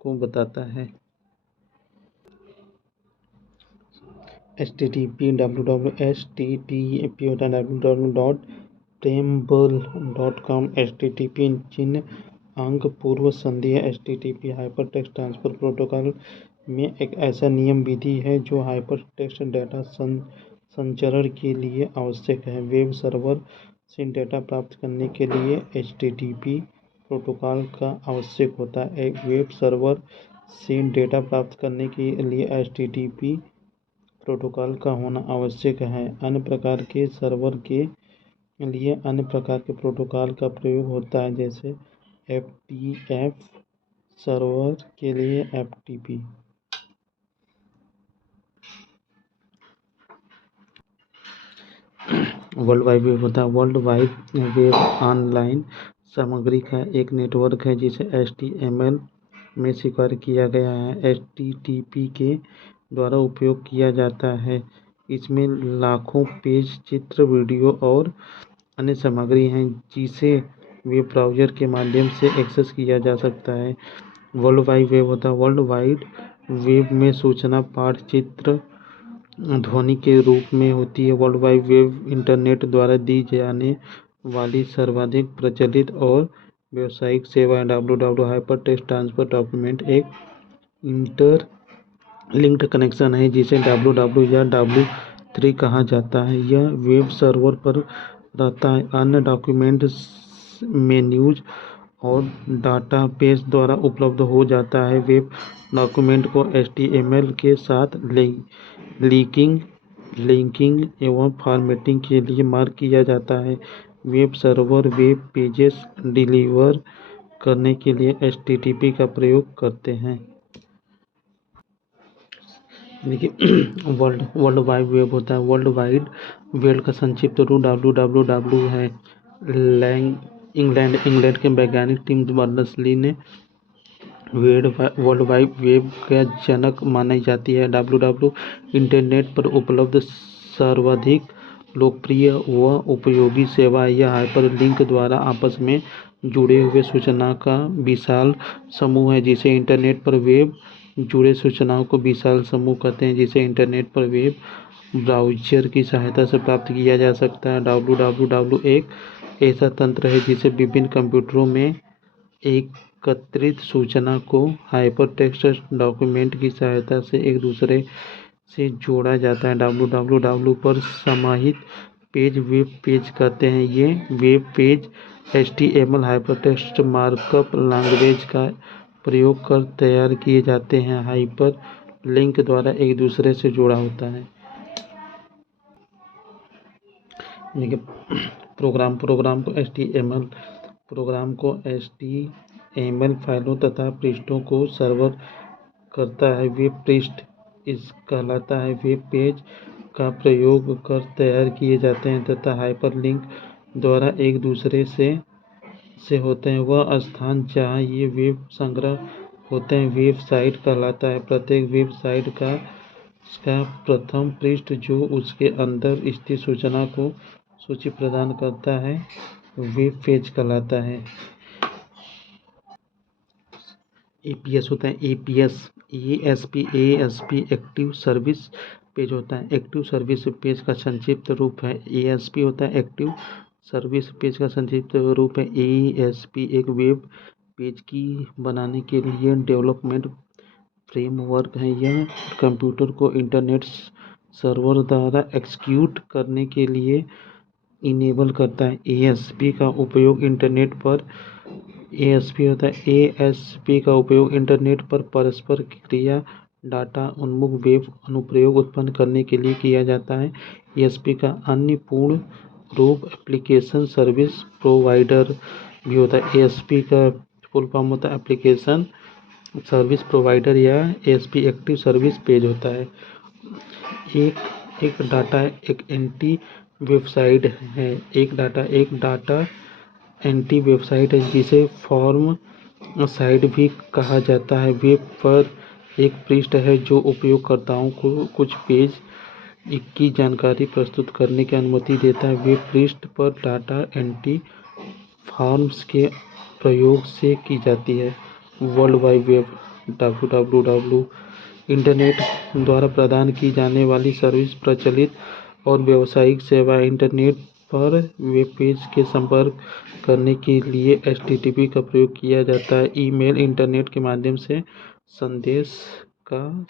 को बताता है। http www होता है www.टेम्बल.com http चिन्ह अंक पूर्व संधि है। http हाइपरटेक्स्ट ट्रांसफर प्रोटोकॉल में एक ऐसा नियम विधि है जो हाइपरटेक्स्ट डेटा संचरण के लिए आवश्यक है। वेब सर्वर से डेटा प्राप्त करने के लिए http प्रोटोकॉल का आवश्यक होता है। एक वेब सर्वर से डेटा प्राप्त करने के लिए http प्रोटोकॉल का होना आवश्यक है। अन्य प्रकार के सर्वर के लिए अन्य प्रकार के प्रोटोकॉल का प्रयोग होता है, जैसे FTP सर्वर के लिए FTP। वर्ल्ड वाइड वेब होता है। वर्ल्ड वाइड वेब ऑनलाइन सामग्री का एक नेटवर्क है जिसे HTML में स्वीकार किया गया है। HTTP के द्वारा उपयोग किया जाता है। इसमें लाखों पेज, चित्र, वीडियो और अन्य सामग्री हैं जिसे वेब ब्राउज़र के माध्यम से एक्सेस किया जा सकता है। वर्ल्ड वाइड वेब होता है। वर्ल्ड वाइड वेब में सूचना पाठ, चित्र, ध्वनि के रूप में होती है। वर्ल्ड वाइड वेब इंटरनेट द्वारा दी जाने वाली सर्वाधिक प्रचलित और व्यावसायिक सेवा है। www हाइपरटेक्स्ट ट्रांसफर डॉक्यूमेंट एक इंटरलिंक्ड कनेक्शन है जिसे www या W3 कहा जाता है। यह वेब सर्वर पर रहता है। अन्य डॉक्यूमेंट मेन्यूज और डाटाबेस द्वारा उपलब्ध हो जाता है। वेब डॉक्यूमेंट को HTML के साथ लिंकिंग एवं फॉर्मेटिंग के लिए मार्क किया जाता है। Web server web pages deliver करने के लिए HTTP का प्रयोग करते हैं। देखिए, वर्ल्ड वाइड वेब होता है। वर्ल्ड वाइड वेब का संक्षिप्त रूप www है। इंग्लैंड के वैज्ञानिक टिम बर्नर्स-ली ने वर्ल्ड वाइड वेब का जनक मानी जाती है। www इंटरनेट पर उपलब्ध सर्वाधिक लोकप्रिय व उपयोगी सेवा है। यह हाइपरलिंक द्वारा आपस में जुड़े हुए सूचना का विशाल समूह है जिसे इंटरनेट पर वेब जुड़े सूचनाओं को विशाल समूह कहते हैं, जिसे इंटरनेट पर वेब ब्राउज़र की सहायता से प्राप्त किया जा सकता है। www एक ऐसा तंत्र है जिसे विभिन्न कंप्यूटरों में एकत्रित सूचना को हाइपरटेक्स्ट डॉक्यूमेंट की सहायता से एक दूसरे से जोड़ा जाता है। www पर समाहित पेज वेब पेज कहते हैं। ये web page HTML hypertext markup language का प्रयोग कर तैयार किए जाते हैं। हाइपर लिंक द्वारा एक दूसरे से जुड़ा होता है। प्रोग्राम को HTML फाइलों तथा पृष्ठों को सर्वर करता है। वेब पृष्ठ इस कहलाता है। वेब पेज का प्रयोग कर तैयार किए जाते हैं तथा हाइपरलिंक द्वारा एक दूसरे से होते हैं। वह स्थान जहां ये वेब संग्रह होते हैं वेब साइट कहलाता है। प्रत्येक वेब साइट का प्रथम पृष्ठ जो उसके अंदर स्थित सूचना को सूची प्रदान करता है वेब पेज कहलाता है। APS होता है। ASP एक्टिव सर्विस पेज होता है। एक्टिव सर्विस पेज का संक्षिप्त रूप है ASP होता है। एक्टिव सर्विस पेज का संक्षिप्त रूप है ASP। एक वेब पेज की बनाने के लिए डेवलपमेंट फ्रेमवर्क है। यह कंप्यूटर को इंटरनेट सर्वर द्वारा एग्जीक्यूट करने के लिए इनेबल करता है। एएसपी का उपयोग इंटरनेट पर एएसपी का उपयोग इंटरनेट पर परस्पर क्रिया डाटा उन्मुख वेब अनुप्रयोग उत्पन्न करने के लिए किया जाता है। एएसपी का अन्य पूर्ण रूप एप्लीकेशन सर्विस प्रोवाइडर भी होता है। एएसपी का फुल फॉर्म होता है एप्लीकेशन सर्विस प्रोवाइडर या एएसपी एक्टिव सर्विस पेज होता है। एक डाटा एक एंटी वेबसाइट है। एक डाटा एंटी वेबसाइट है जिसे फॉर्म साइट भी कहा जाता है। वेब पर एक पृष्ठ है जो उपयोगकर्ताओं को कुछ पेज की जानकारी प्रस्तुत करने की अनुमति देता है। वेब पृष्ठ पर डाटा एंट्री फॉर्म्स के प्रयोग से की जाती है। World wide web www internet द्वारा प्रदान की जाने वाली सर्विस प्रचलित और व्यावसायिक सेवाएं। इंटरनेट पर वेब पेज के संपर्क करने के लिए एचटीटीपी का प्रयोग किया जाता है। ईमेल इंटरनेट के माध्यम से संदेश का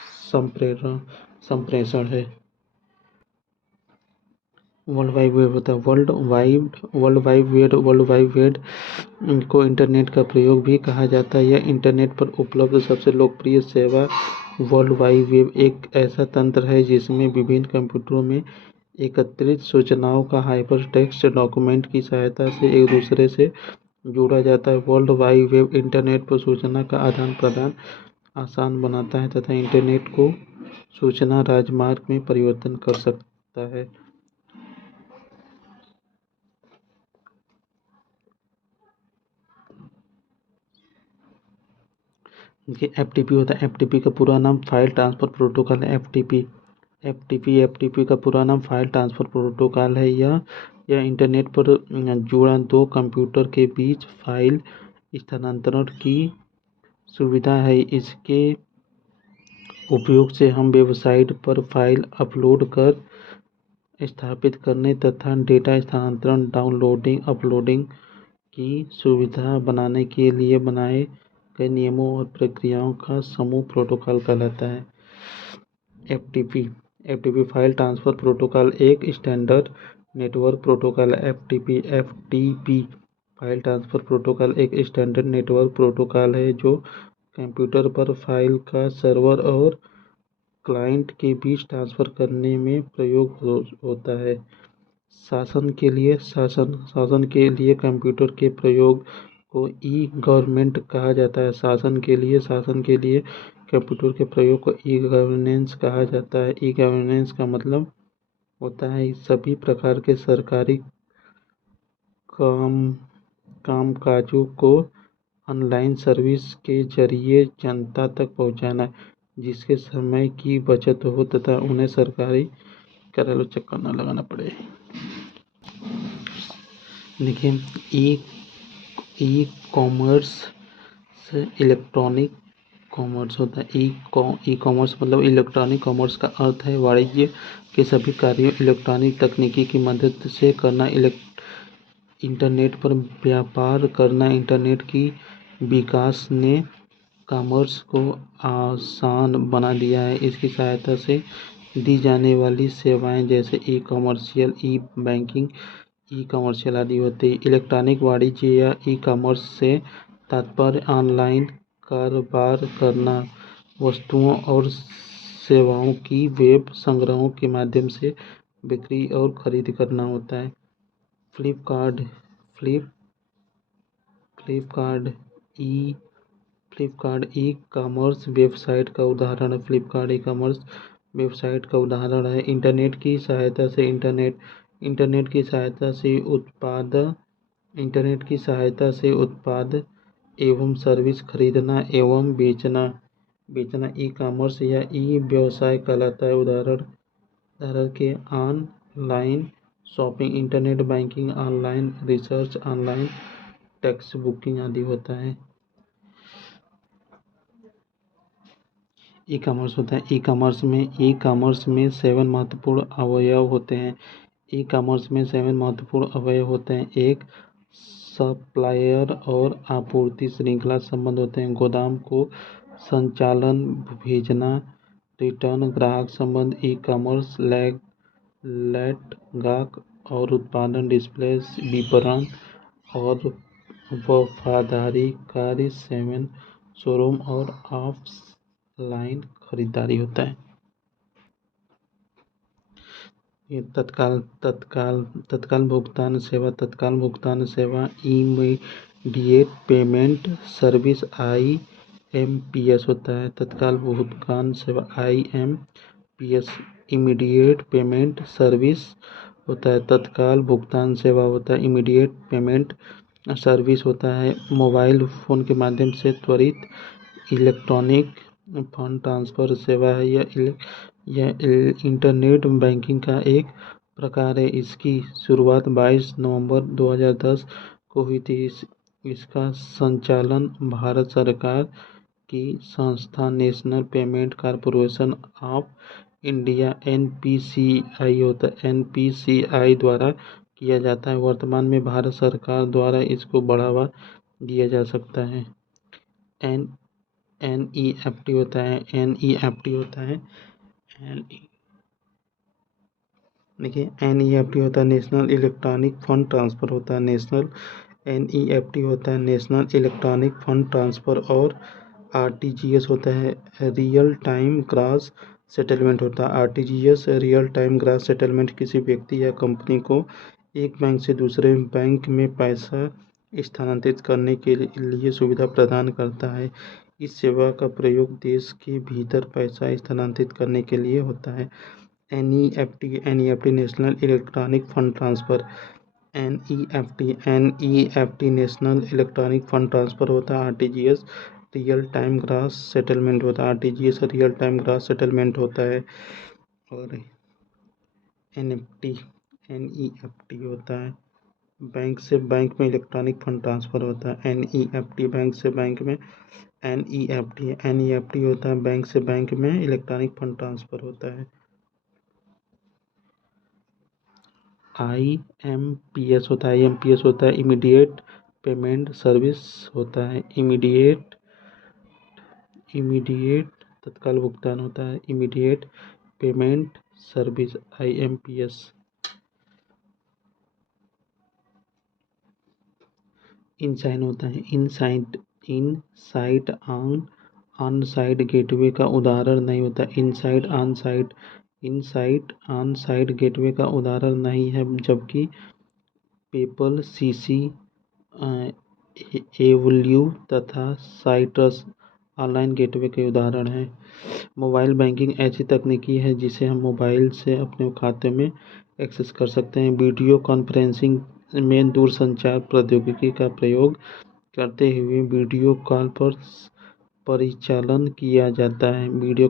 संप्रेषण है। वर्ल्ड वाइड वेब होता है वर्ल्ड वाइड वेब को इंटरनेट का प्रयोग भी कहा जाता है। यह इंटरनेट पर उपलब्ध सबसे लोकप्रिय सेवा वर्ल्ड वाइड वेब एक ऐसा तंत्र है जिसमें विभिन्न कंप्यूटरों में एकत्रित सूचनाओं का हाइपरटेक्स्ट डॉक्यूमेंट की सहायता से एक दूसरे से जोड़ा जाता है। वर्ल्ड वाइड वेब इंटरनेट पर सूचना का आदान प्रदान आसान बनाता है तथा इंटरनेट को सूचना राजमार्ग में परिवर्तन कर सकता है। एफटीपी होता है। एफटीपी का पूरा नाम फाइल ट्रांसफर प्रोटोकॉल है। एफटीपी का पूरा नाम फाइल ट्रांसफर प्रोटोकॉल है। यह इंटरनेट पर जुड़ा दो कंप्यूटर के बीच फाइल स्थानांतरण की सुविधा है। इसके उपयोग से हम वेबसाइट पर फाइल अपलोड कर स्थापित करने तथा डेटा स्थानांतरण डाउनलोडिंग अपलोडिंग की सुविधा बनाने के लिए बनाए कई नियमों और प्रक्रियाओं का समूह प्रोटोकॉल कहलाता है। एफटीपी फाइल ट्रांसफर प्रोटोकॉल एक स्टैंडर्ड नेटवर्क प्रोटोकॉल है। एफटीपी फाइल ट्रांसफर प्रोटोकॉल एक स्टैंडर्ड नेटवर्क प्रोटोकॉल है जो कंप्यूटर पर फाइल का सर्वर और क्लाइंट के बीच ट्रांसफर करने में प्रयोग होता है। शासन के लिए कंप्यूटर के प्रयोग को ई गवर्नमेंट कहा जाता है। शासन के लिए कंप्यूटर के प्रयोग को ई गवर्नेंस कहा जाता है। ई गवर्नेंस का मतलब होता है सभी प्रकार के सरकारी कामकाजों को ऑनलाइन सर्विस के जरिए जनता तक पहुंचाना, जिसके समय की बचत हो तथा उन्हें सरकारी कार्यालय चक्कर न लगाना पड़े। देखिए ई कॉमर्स से इलेक्ट्रॉनिक कॉमर्स होता है। ई कॉमर्स मतलब इलेक्ट्रॉनिक कॉमर्स का अर्थ है वाणिज्य के सभी कार्यों इलेक्ट्रॉनिक तकनीकी की मदद से करना। इंटरनेट पर व्यापार करना। इंटरनेट की विकास ने कॉमर्स को आसान बना दिया है। इसकी सहायता से दी जाने वाली सेवाएं जैसे ई कमर्शियल ई बैंकिंग ई कमर्शियल आदि होते हैं। इलेक्ट्रॉनिक वाणिज्य या ई कॉमर्स से तात्पर्य ऑनलाइन कारोबार करना, वस्तुओं और सेवाओं की वेब संग्रहों के माध्यम से बिक्री और खरीद करना होता है। फ्लिपकार्ट ई कॉमर्स वेबसाइट का उदाहरण है। फ्लिपकार्ट ई कॉमर्स वेबसाइट का उदाहरण है। इंटरनेट की सहायता से उत्पाद एवं सर्विस खरीदना एवं बेचना ई कॉमर्स या ई व्यवसाय कहलाता है। उदाहरण के online shopping, internet banking, online research, online tax booking आदि होता है। ई कॉमर्स होता है। ई कॉमर्स में 7 महत्वपूर्ण अवयव होते हैं। ई कॉमर्स में 7 महत्वपूर्ण अवयव होते हैं। एक सप्लायर और आपूर्ति श्रृंखला संबंध होते हैं। गोदाम को संचालन, भेजना, रिटर्न, ग्राहक संबंध, ई-कॉमर्स, लेट गाहक और उत्पादन, डिस्प्ले, विपणन और वफादारी, कार्य, सेवन, शोरूम और ऑफलाइन खरीदारी होता है। ये तत्काल भुगतान सेवा, इमीडिएट पेमेंट सर्विस, IMPS होता है। तत्काल भुगतान सेवा IMPS इमीडिएट पेमेंट सर्विस होता है। तत्काल भुगतान सेवा होता है इमीडिएट पेमेंट सर्विस होता है। मोबाइल फ़ोन के माध्यम से त्वरित इलेक्ट्रॉनिक फंड ट्रांसफ़र सेवा है। यह इंटरनेट बैंकिंग का एक प्रकार है। इसकी शुरुआत 22 नवंबर 2010 को हुई थी। इसका संचालन भारत सरकार की संस्था national payment corporation of India NPCI द्वारा किया जाता है। वर्तमान में भारत सरकार द्वारा इसको बढ़ावा दिया जा सकता है। NEFT होता है NEFT होता है नेशनल इलेक्ट्रॉनिक फंड ट्रांसफ़र होता है। NEFT होता है नेशनल इलेक्ट्रॉनिक फंड ट्रांसफ़र। और RTGS होता है रियल टाइम ग्रॉस सेटलमेंट होता है। RTGS real time gross settlement किसी व्यक्ति या कंपनी को एक बैंक से दूसरे बैंक में पैसा स्थानांतरित करने के लिए सुविधा प्रदान करता है। इस सेवा का प्रयोग देश के भीतर पैसा स्थानांतरित करने के लिए होता है। NEFT national electronic fund transfer. NEFT national electronic fund transfer होता है। RTGS real time gross settlement होता है। RTGS real time gross settlement होता है। और NEFT होता है बैंक से बैंक में इलेक्ट्रॉनिक फंड ट्रांसफ़र होता है। NEFT बैंक से बैंक में NEFT होता है बैंक से बैंक में इलेक्ट्रॉनिक फंड ट्रांसफ़र होता है। IMPS होता है इमीडिएट पेमेंट सर्विस होता है। इमीडिएट तत्काल भुगतान होता है। Immediate payment service IMPS। Insight होता है इनसाइट ऑन साइट गेटवे का उदाहरण नहीं होता। इनसाइट ऑन साइट गेटवे का उदाहरण नहीं है, जबकि पेपल, CC, एवल्यू तथा साइट्रस ऑनलाइन गेटवे के उदाहरण हैं। मोबाइल बैंकिंग ऐसी तकनीकी है जिसे हम मोबाइल से अपने खाते में एक्सेस कर सकते हैं। वीडियो कॉन्फ्रेंसिंग में दूरसंचार प्रौद्योगिकी का प्रयोग करते हुए वीडियो कॉल पर परिचालन किया जाता है। वीडियो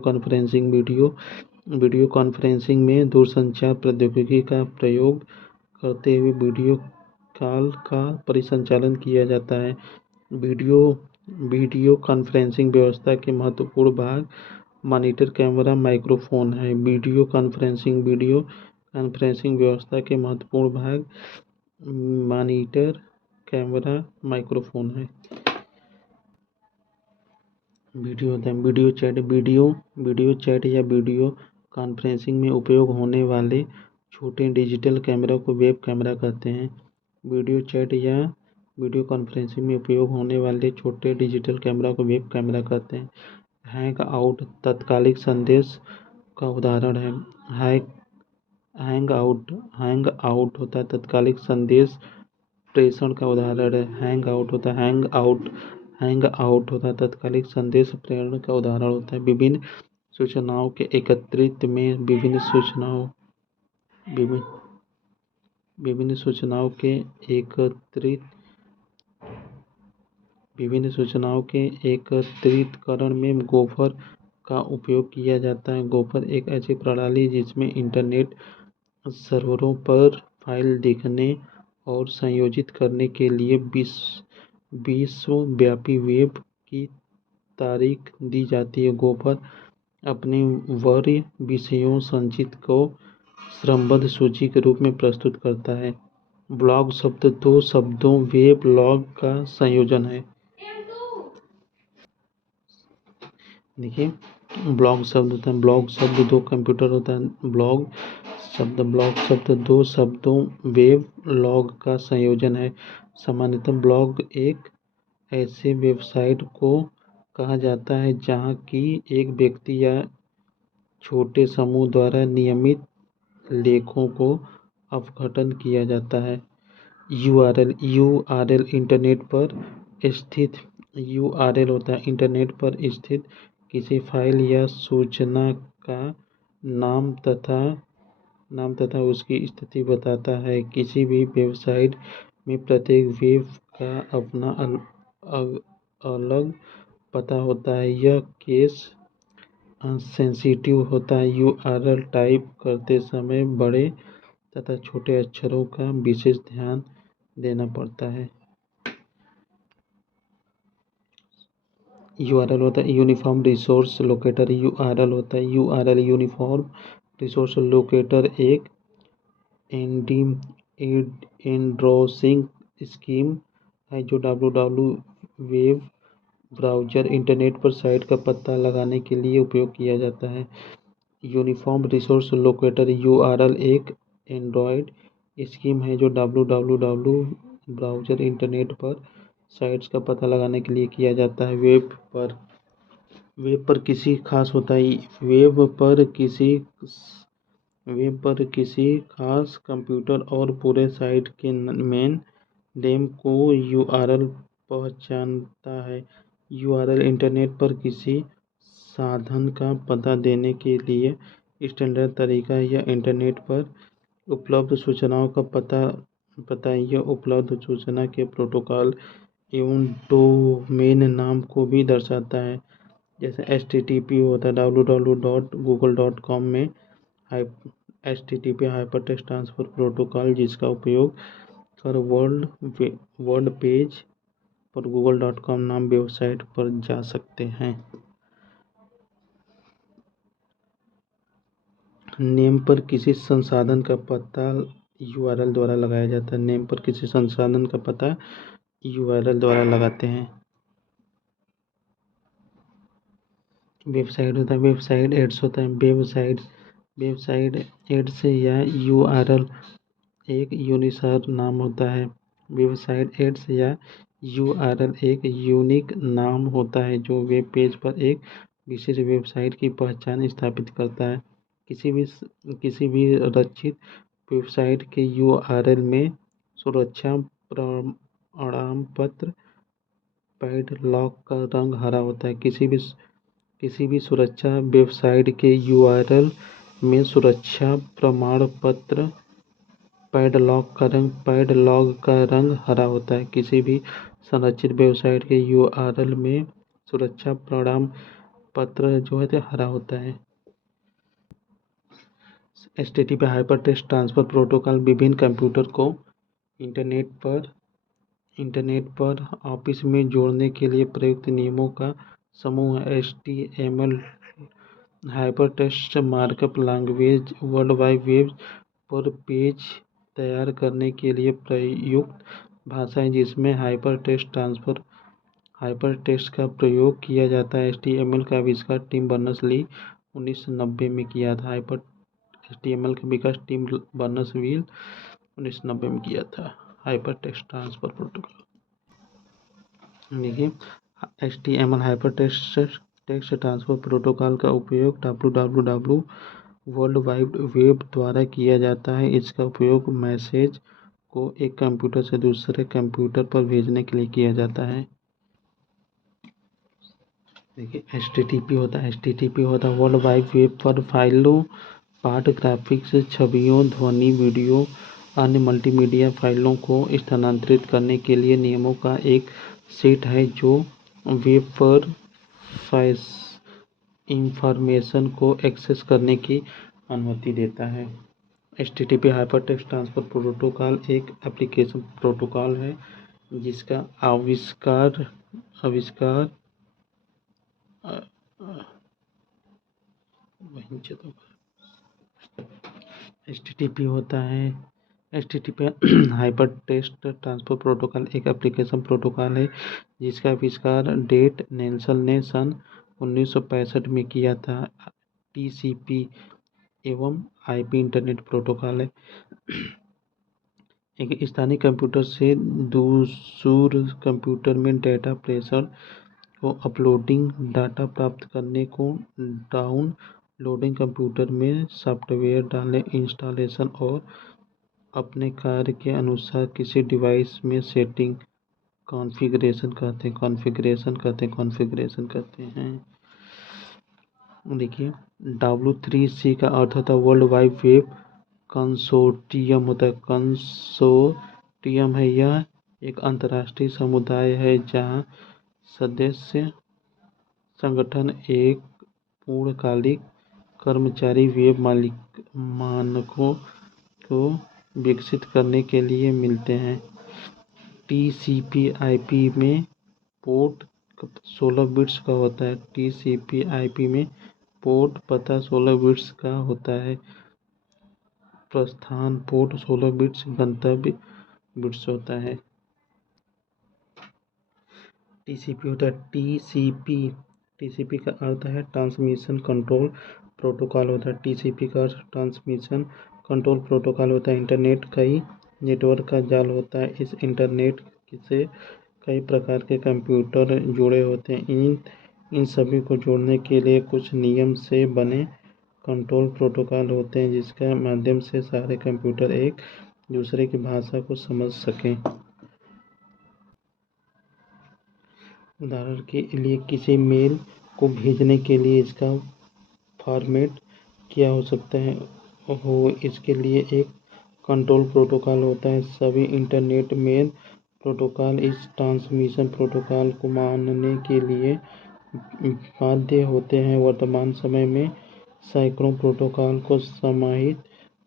कॉन्फ्रेंसिंग में दूरसंचार प्रौद्योगिकी का प्रयोग करते हुए वीडियो कॉल का परिसंचालन किया जाता है। वीडियो कॉन्फ्रेंसिंग व्यवस्था के महत्वपूर्ण भाग मॉनिटर, कैमरा, माइक्रोफोन है। वीडियो कॉन्फ्रेंसिंग व्यवस्था के महत्वपूर्ण भाग मॉनिटर, कैमरा, माइक्रोफोन है। वीडियो होता है वीडियो चैट या वीडियो कॉन्फ्रेंसिंग में उपयोग होने वाले छोटे डिजिटल कैमरा को वेब कैमरा कहते हैं। वीडियो चैट या वीडियो कॉन्फ्रेंसिंग में उपयोग होने वाले छोटे डिजिटल कैमरा को वेब कैमरा कहते हैं। हैंग आउट तत्कालिक संदेश का उदाहरण है। हैंग आउट होता है तत्कालिक संदेश प्रेषण का उदाहरण है। हैंग आउट होता है तत्कालिक संदेश प्रेरण का उदाहरण होता है। विभिन्न सूचनाओं के एकत्रित में विभिन्न सूचनाओं के एकत्रीकरण में गोफर का उपयोग किया जाता है। गोफर एक ऐसी प्रणाली जिसमें इंटरनेट सर्वरों पर फाइल देखने और संयोजित करने के लिए विश्वव्यापी वेब की तारीख दी जाती है। गोफर अपने वरीय विषयों संचित को क्रमबद्ध सूची के रूप में प्रस्तुत करता है। ब्लॉग शब्द दो शब्दों वेब लॉग का संयोजन है। देखिए, ब्लॉग शब्द होता है, ब्लॉग शब्द दो कंप्यूटर होता है, ब्लॉग शब्द दो शब्दों वेब लॉग का संयोजन है। सामान्यतः ब्लॉग एक ऐसे वेबसाइट को कहा जाता है जहाँ की एक व्यक्ति या छोटे समूह द्वारा नियमित लेखों को अपघटन किया जाता है। यूआरएल इंटरनेट पर स्थित यूआरएल होता है इंटरनेट पर स्थित किसी फाइल या सूचना का नाम तथा उसकी स्थिति बताता है। किसी भी वेबसाइट में प्रत्येक वेब का अपना अलग पता होता है। यह केस सेंसिटिव होता है। यूआरएल टाइप करते समय बड़े तथा छोटे अक्षरों का विशेष ध्यान देना पड़ता है। यूआरएल होता है यूनिफॉर्म रिसोर्स लोकेटर। यूआरएल होता है यूनिफॉर्म रिसोर्स लोकेटर एक एंड्रोसिंग स्कीम है जो वेब ब्राउज़र इंटरनेट पर साइट का पता लगाने के लिए उपयोग किया जाता है। यूनिफॉर्म रिसोर्स लोकेटर यूआरएल एक एंड्रॉयड स्कीम है जो ब्राउज़र इंटरनेट पर साइट्स का पता लगाने के लिए किया जाता है। वेब पर किसी खास होता है वेब पर किसी खास कंप्यूटर और पूरे साइट के मेन नेम को यूआरएल पहचानता है। यूआरएल इंटरनेट पर किसी साधन का पता देने के लिए स्टैंडर्ड तरीका है। यह इंटरनेट पर उपलब्ध सूचनाओं का पता यह उपलब्ध सूचना के प्रोटोकॉल एवं डोमेन नाम को भी दर्शाता है। जैसे HTTP होता है www.google.com में HTTP हाइपरटेक्स्ट ट्रांसफर प्रोटोकॉल जिसका उपयोग कर वर्ल्ड पेज पर google.com नाम वेबसाइट पर जा सकते हैं। नेम पर किसी संसाधन का पता यूआरएल द्वारा लगाया जाता है। नेम पर किसी संसाधन का पता यूआरएल द्वारा लगाते हैं। वेबसाइट होता है वेबसाइट एड्स होता है वेबसाइट एड्स या यूआरएल एक यूनिक नाम होता है। वेबसाइट एड्स या यूआरएल एक यूनिक नाम होता है जो वेब पेज पर एक विशेष वेबसाइट की पहचान स्थापित करता है। किसी भी रक्षित वेबसाइट के यूआरएल में सुरक्षा प्रमाणपत्र पैडलॉक का रंग हरा होता है। किसी भी सुरक्षा वेबसाइट के यूआरएल में सुरक्षा प्रमाण पत्र पैडलॉक का रंग हरा होता है। किसी भी संरक्षित वेबसाइट के यूआरएल में सुरक्षा प्रमाण पत्र जो है हरा होता है। HTTP हाइपरटेक्स्ट ट्रांसफर प्रोटोकॉल विभिन्न कंप्यूटर को इंटरनेट पर आपस में जोड़ने के लिए प्रयुक्त नियमों का समूह है। HTML hypertext markup language world wide web पर पेज तैयार करने के लिए प्रयुक्त भाषा है जिसमें हाइपरटेक्स्ट का प्रयोग किया जाता है। HTML का आविष्कार टिम बर्नर्स-ली 1990 में किया था। HTML का विकास टिम बर्नर्स-ली 1990 में किया था। हाइपरटेक्स्ट ट्रांसफर प्रोटोकॉल देखिए, HTML हाइपरटेक्स्ट ट्रांसफर प्रोटोकॉल का उपयोग www वर्ल्ड वाइड वेब द्वारा किया जाता है। इसका उपयोग मैसेज को एक कंप्यूटर से दूसरे कंप्यूटर पर भेजने के लिए किया जाता है। देखिए, HTTP होता है वर्ल्ड वाइड वेब पर फाइलों पाठ ग्राफिक्स छवियों ध्वनि वीडियो अन्य मल्टीमीडिया फाइलों को स्थानांतरित करने के लिए नियमों का एक सेट है जो वेब पर इंफॉर्मेशन को एक्सेस करने की अनुमति देता है। HTTP हाइपरटेक्स्ट ट्रांसफर प्रोटोकॉल एक एप्लीकेशन प्रोटोकॉल है जिसका आविष्कार HTTP होता है HTTP हाइपरटेक्स्ट ट्रांसफर प्रोटोकॉल एक एप्लीकेशन प्रोटोकॉल है जिसका आविष्कार डेट नेल्सन ने सन 1965 में किया था। टीसीपी एवं आईपी इंटरनेट प्रोटोकॉल है। एक स्थानीय कंप्यूटर से दूसरे कंप्यूटर में डेटा प्रेषण को अपलोडिंग, डाटा प्राप्त करने को डाउनलोडिंग, कंप्यूटर में सॉफ्टवेयर डालने, इंस्टॉलेशन और अपने कार्य के अनुसार किसी डिवाइस में सेटिंग कॉन्फ़िगरेशन करते हैं। देखिए, W3C का अर्थ होता है वर्ल्ड वाइड वेब कंसोर्टियम होता है। कंसोर्टियम है यह एक अंतर्राष्ट्रीय समुदाय है जहां सदस्य संगठन एक पूर्णकालिक कर्मचारी वेब मानकों को विकसित करने के लिए मिलते हैं। TCP/IP में पोर्ट 16 बिट्स का होता है। TCP/IP में पोर्ट पता 16 बिट्स का होता है। प्रस्थान पोर्ट 16 बिट्स, गंतव्य बिट्स होता है। TCP होता है TCP का अर्थ है ट्रांसमिशन कंट्रोल प्रोटोकॉल होता है। TCP का अर्थ ट्रांसमिशन कंट्रोल प्रोटोकॉल होता है। इंटरनेट कई नेटवर्क का जाल होता है। इस इंटरनेट से कई प्रकार के कंप्यूटर जुड़े होते हैं। इन सभी को जोड़ने के लिए कुछ नियम से बने कंट्रोल प्रोटोकॉल होते हैं जिसके माध्यम से सारे कंप्यूटर एक दूसरे की भाषा को समझ सकें। उदाहरण के लिए किसी मेल को भेजने के लिए इसका फॉर्मेट क्या हो सकता है इसके लिए एक कंट्रोल प्रोटोकॉल होता है। सभी इंटरनेट मेल प्रोटोकॉल इस ट्रांसमिशन प्रोटोकॉल को मानने के लिए बाध्य होते हैं। वर्तमान समय में सैकड़ों प्रोटोकॉल को सामूहिक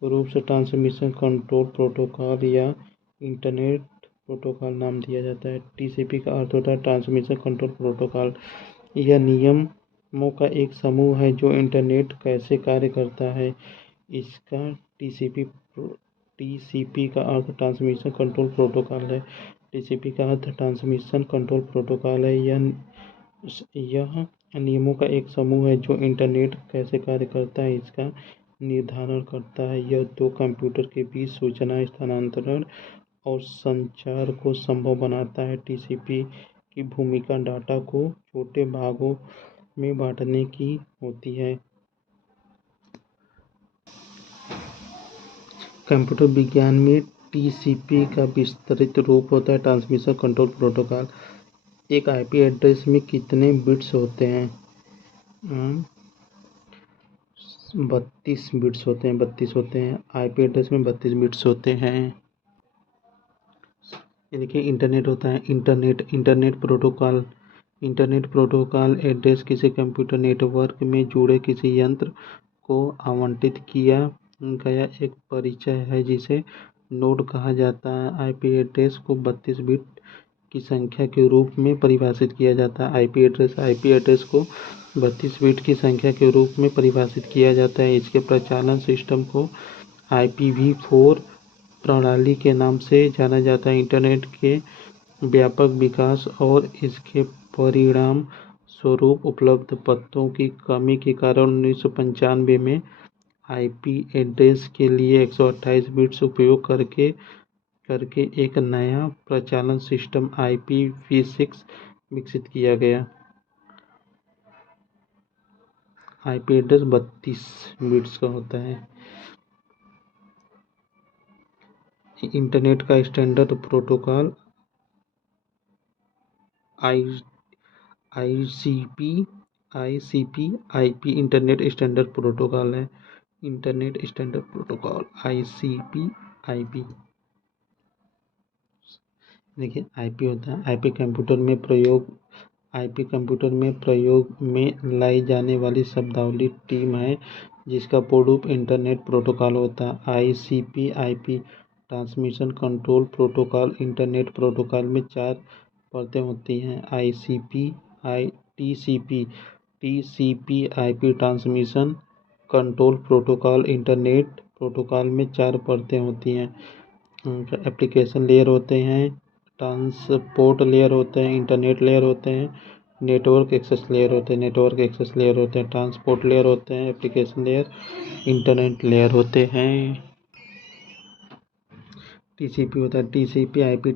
रूप से ट्रांसमिशन कंट्रोल प्रोटोकॉल या इंटरनेट प्रोटोकॉल नाम दिया जाता है। TCP का अर्थ होता है ट्रांसमिशन कंट्रोल प्रोटोकॉल। यह नियमों का एक समूह है जो इंटरनेट कैसे कार्य करता है। इसका TCP का अर्थ ट्रांसमिशन कंट्रोल प्रोटोकॉल है। TCP का अर्थ ट्रांसमिशन कंट्रोल प्रोटोकॉल है। यह नियमों का एक समूह है जो इंटरनेट कैसे कार्य करता है इसका निर्धारण करता है। यह दो कंप्यूटर के बीच सूचना स्थानांतरण और संचार को संभव बनाता है। TCP की भूमिका डाटा को छोटे भागों में बांटने की होती है। कंप्यूटर विज्ञान में TCP का विस्तृत रूप होता है ट्रांसमिशन कंट्रोल प्रोटोकॉल। एक IP एड्रेस में कितने बिट्स होते हैं? 32 बिट्स होते हैं। 32 होते हैं। IP एड्रेस में 32 बिट्स होते हैं। देखिए, इंटरनेट होता है इंटरनेट प्रोटोकॉल एड्रेस किसी कंप्यूटर नेटवर्क में जुड़े किसी यंत्र को आवंटित किया गया एक परिचय है जिसे नोड कहा जाता है। IP एड्रेस को 32 बिट की संख्या के रूप में परिभाषित किया जाता है। IP एड्रेस को 32 बिट की संख्या के रूप में परिभाषित किया जाता है। इसके प्रचालन सिस्टम को IPv4 प्रणाली के नाम से जाना जाता है। इंटरनेट के व्यापक विकास और इसके परिणाम स्वरूप उपलब्ध पतों की कमी के कारण 1995 में IP एड्रेस के लिए 128 बिट्स उपयोग करके एक नया प्रचालन सिस्टम IPv6 विकसित किया गया। IP एड्रेस 32 बिट्स का होता है। इंटरनेट का standard protocol ICP/IP internet standard protocol है। Internet standard protocol ICP/IP। देखिए, IP होता है IP कंप्यूटर में प्रयोग में लाई जाने वाली शब्दावली टीम है जिसका पूर्ण रूप इंटरनेट प्रोटोकॉल होता है। ICP/IP transmission control protocol internet protocol में 4 परतें होती हैं। TCP/IP transmission control protocol internet protocol में 4 परतें होती हैं। एप्लीकेशन लेयर होते हैं, ट्रांसपोर्ट लेयर होते हैं, इंटरनेट लेयर होते हैं, नेटवर्क एक्सेस लेयर होते हैं, ट्रांसपोर्ट लेयर होते हैं, एप्लीकेशन लेयर, इंटरनेट लेयर होते हैं। टीसीपी होता है, टीसीपी आईपी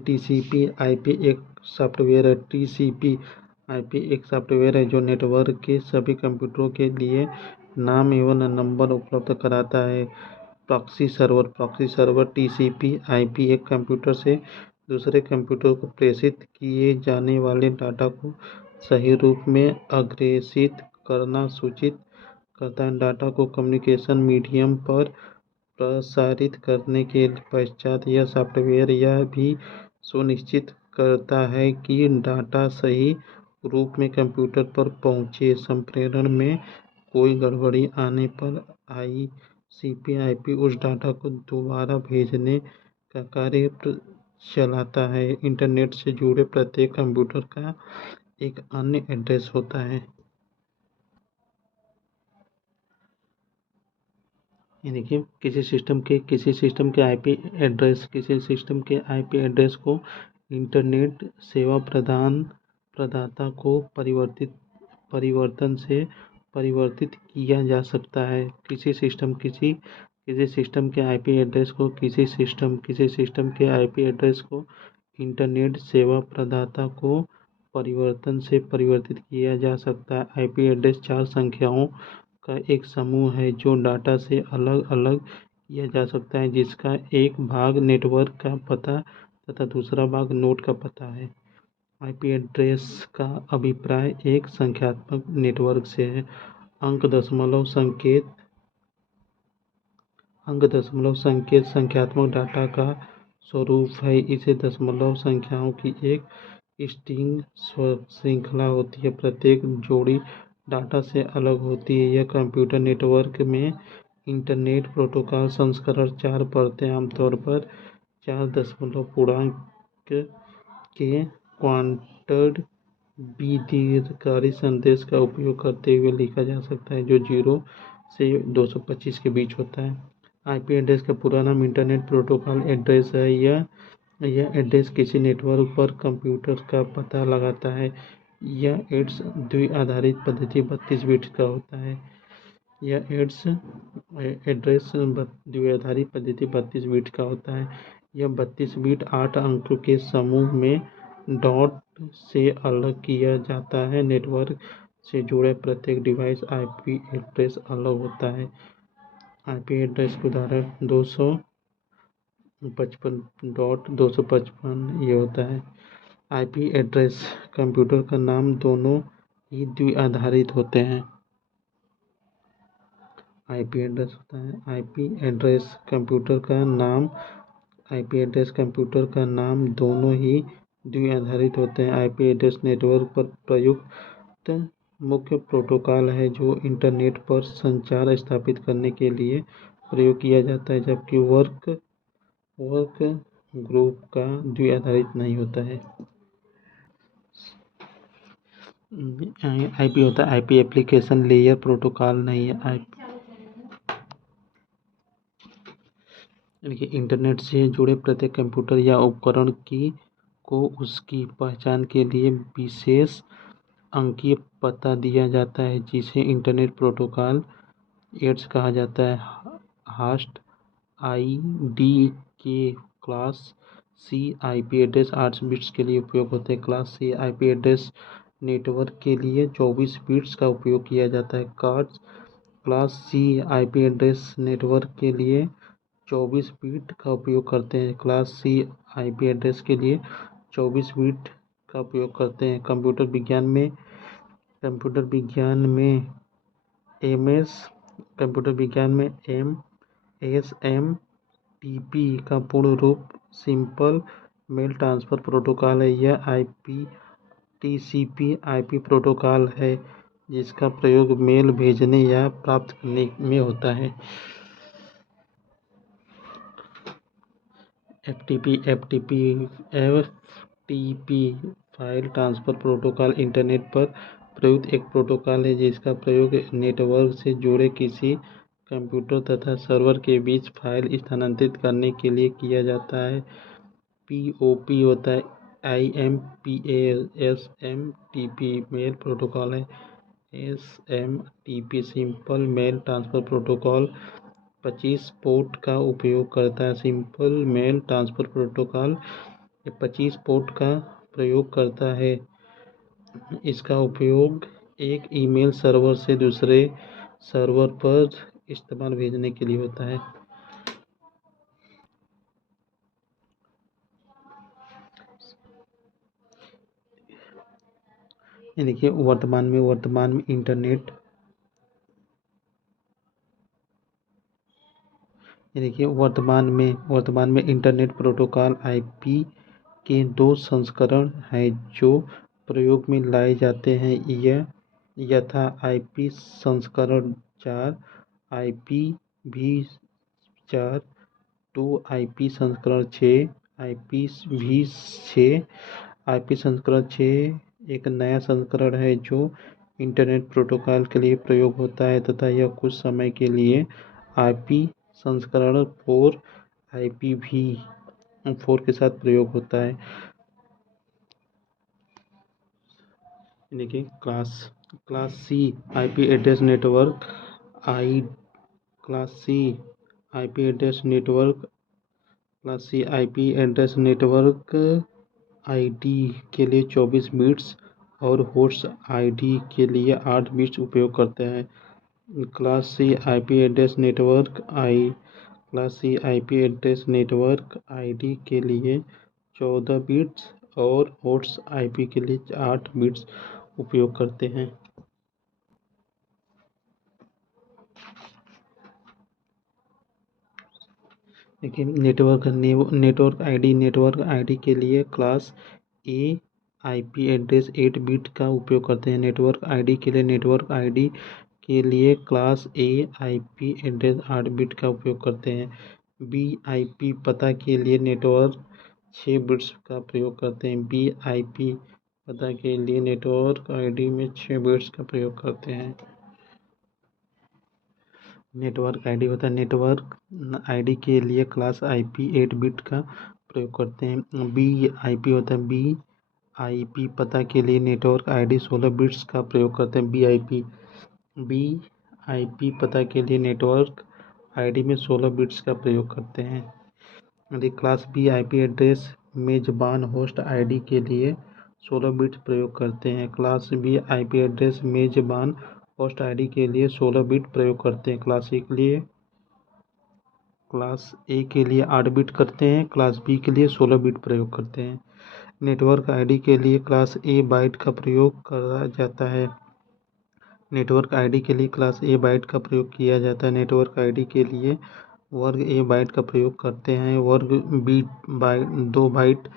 एक सॉफ्टवेयर है। टीसीपी आईपी एक सॉफ्टवेयर है जो नेटवर्क के सभी कंप्यूटरों के लिए नाम एवं नंबर उपलब्ध कराता है। प्रॉक्सी सर्वर टीसीपी आईपी एक कंप्यूटर से दूसरे कंप्यूटर को प्रेषित किए जाने वाले डाटा को सही रूप में अग्रेषित करना सूचित करता है। डाटा को कम्युनिकेशन मीडियम पर प्रसारित करने के पश्चात यह सॉफ्टवेयर यह भी सुनिश्चित करता है कि डाटा सही रूप में कंप्यूटर पर पहुंचे। संप्रेषण में कोई गड़बड़ी आने पर आईसीपी उस डाटा को दोबारा भेजने का कार्य चलाता है। इंटरनेट से जुड़े प्रत्येक कंप्यूटर का एक अन्य एड्रेस होता है, यानी कि किसी सिस्टम के आईपी एड्रेस को इंटरनेट सेवा प्रदाता को परिवर्तित किया जा सकता है। किसी सिस्टम के आईपी एड्रेस को इंटरनेट सेवा प्रदाता को परिवर्तित किया जा सकता है। आईपी एड्रेस 4 संख्याओं का एक समूह है जो डाटा से अलग अलग किया जा सकता है, जिसका एक भाग नेटवर्क का पता तथा दूसरा भाग नोड का पता है। आईपी एड्रेस का अभिप्राय एक संख्यात्मक नेटवर्क से है। अंक दशमलव संकेत संख्यात्मक डाटा का स्वरूप है। इसे दशमलव संख्याओं की एक स्ट्रिंग श्रृंखला होती है। प्रत्येक जोड़ी डाटा से अलग होती है। यह कंप्यूटर नेटवर्क में इंटरनेट प्रोटोकॉल संस्करण 4 परतें आमतौर पर 4 दशमलव पूर्णांक के क्वांटम द्विआधारी संदेश का उपयोग करते हुए लिखा जा सकता है, जो 0 से 225 के बीच होता है। आईपी एड्रेस का पूरा नाम इंटरनेट प्रोटोकॉल एड्रेस है। यह एड्रेस किसी नेटवर्क पर कंप्यूटर का पता लगाता है। यह द्विआधारी पद्धति 32 बिट्स का होता है। यह एड्रेस द्विआधारी पद्धति 32 बिट का होता है। यह 32 बिट 8 अंकों के समूह में डॉट से अलग किया जाता है। नेटवर्क से जुड़े प्रत्येक डिवाइस आईपी एड्रेस अलग होता है। आईपी एड्रेस के उदाहरण 255.255 ये होता है। आईपी एड्रेस कंप्यूटर का नाम दोनों ही द्विआधारित होते हैं। आईपी एड्रेस होता है आईपी एड्रेस कंप्यूटर का नाम दोनों ही द्विआधारित होते हैं। आईपी एड्रेस नेटवर्क पर प्रयुक्त मुख्य प्रोटोकॉल है जो इंटरनेट पर संचार स्थापित करने के लिए प्रयोग किया जाता है, जबकि वर्क ग्रुप का द्विआधारित नहीं होता है। आईपी होता है आईपी एप्लीकेशन लेयर प्रोटोकॉल नहीं है। यानी कि इंटरनेट से जुड़े प्रत्येक कंप्यूटर या उपकरण को उसकी पहचान के लिए विशेष अंकीय पता दिया जाता है, जिसे इंटरनेट प्रोटोकॉल एड्स कहा जाता है। होस्ट आईडी के class C IP address 8 bits के लिए उपयोग होते हैं। Class C IP address network के लिए 24 बिट्स का उपयोग किया जाता है। Class C IP address network के लिए 24 बिट का उपयोग करते हैं। क्लास सी आईपी एड्रेस के लिए 24 बिट का उपयोग करते हैं। कंप्यूटर विज्ञान में एमएसएमटीपी का पूर्ण रूप सिंपल मेल ट्रांसफर प्रोटोकॉल है। यह टीसीपी आईपी प्रोटोकॉल है जिसका प्रयोग मेल भेजने या प्राप्त करने में होता है। FTP file transfer protocol internet पर प्रयुक्त एक प्रोटोकॉल है जिसका प्रयोग नेटवर्क से जुड़े किसी कंप्यूटर तथा सर्वर के बीच फाइल स्थानांतरित करने के लिए किया जाता है। पीओपी होता है SMTP मेल प्रोटोकॉल है। SMTP simple mail transfer protocol 25 port का उपयोग करता है। Simple mail transfer protocol 25 port का प्रयोग करता है। इसका उपयोग एक ईमेल सर्वर से दूसरे सर्वर पर इस्तेमाल भेजने के लिए होता है। देखिए वर्तमान में इंटरनेट वर्तमान में इंटरनेट प्रोटोकॉल आईपी के 2 संस्करण हैं जो प्रयोग में लाए जाते हैं। यह यथा आईपी संस्करण 4 IPv4, 2 आईपी संस्करण 6 IPv6। आईपी संस्करण 6 एक नया संस्करण है जो इंटरनेट प्रोटोकॉल के लिए प्रयोग होता है तथा यह कुछ समय के लिए आईपी संस्करण 4 IPv4 के साथ प्रयोग होता है। देखिए class C IP address network class C IP address network ID के लिए 24 बिट्स और होस्ट आईडी के लिए 8 बिट्स उपयोग करते हैं। Class C IP address network ID के लिए 14 बिट्स और होस्ट आईपी के लिए 8 बिट्स उपयोग करते हैं। देखिए नेटवर्क आईडी के लिए क्लास ए आईपी एड्रेस 8 बिट का उपयोग करते हैं। नेटवर्क आईडी के लिए क्लास ए आईपी एड्रेस 8 बिट का उपयोग करते हैं। बीआईपी पता के लिए नेटवर्क 6 बिट्स का प्रयोग करते हैं। बीआईपी पता के लिए नेटवर्क आईडी में 6 बिट्स का प्रयोग करते हैं। नेटवर्क आईडी होता है। नेटवर्क आईडी के लिए क्लास आईपी 8 बिट का प्रयोग करते हैं। बीआईपी होता है। बीआईपी पता के लिए नेटवर्क आईडी 16 बिट्स का प्रयोग करते हैं। बीआईपी पता के लिए नेटवर्क आईडी में 16 बिट्स का प्रयोग करते हैं। यदि क्लास बी आईपी एड्रेस मेजबान होस्ट आईडी के लिए 16 बिट्स प्रयोग करते हैं। क्लास बी आईपी एड्रेस मेजबान होस्ट आईडी के लिए 16 बिट प्रयोग करते हैं। क्लास ए के लिए 8 बिट करते हैं। क्लास बी के लिए 16 बिट प्रयोग करते हैं। नेटवर्क आईडी के लिए क्लास ए बाइट का प्रयोग करा जाता है। नेटवर्क आईडी के लिए क्लास ए बाइट का प्रयोग किया जाता है। नेटवर्क आईडी के लिए वर्ग ए बाइट का प्रयोग करते हैं। वर्ग बी 2 बाइट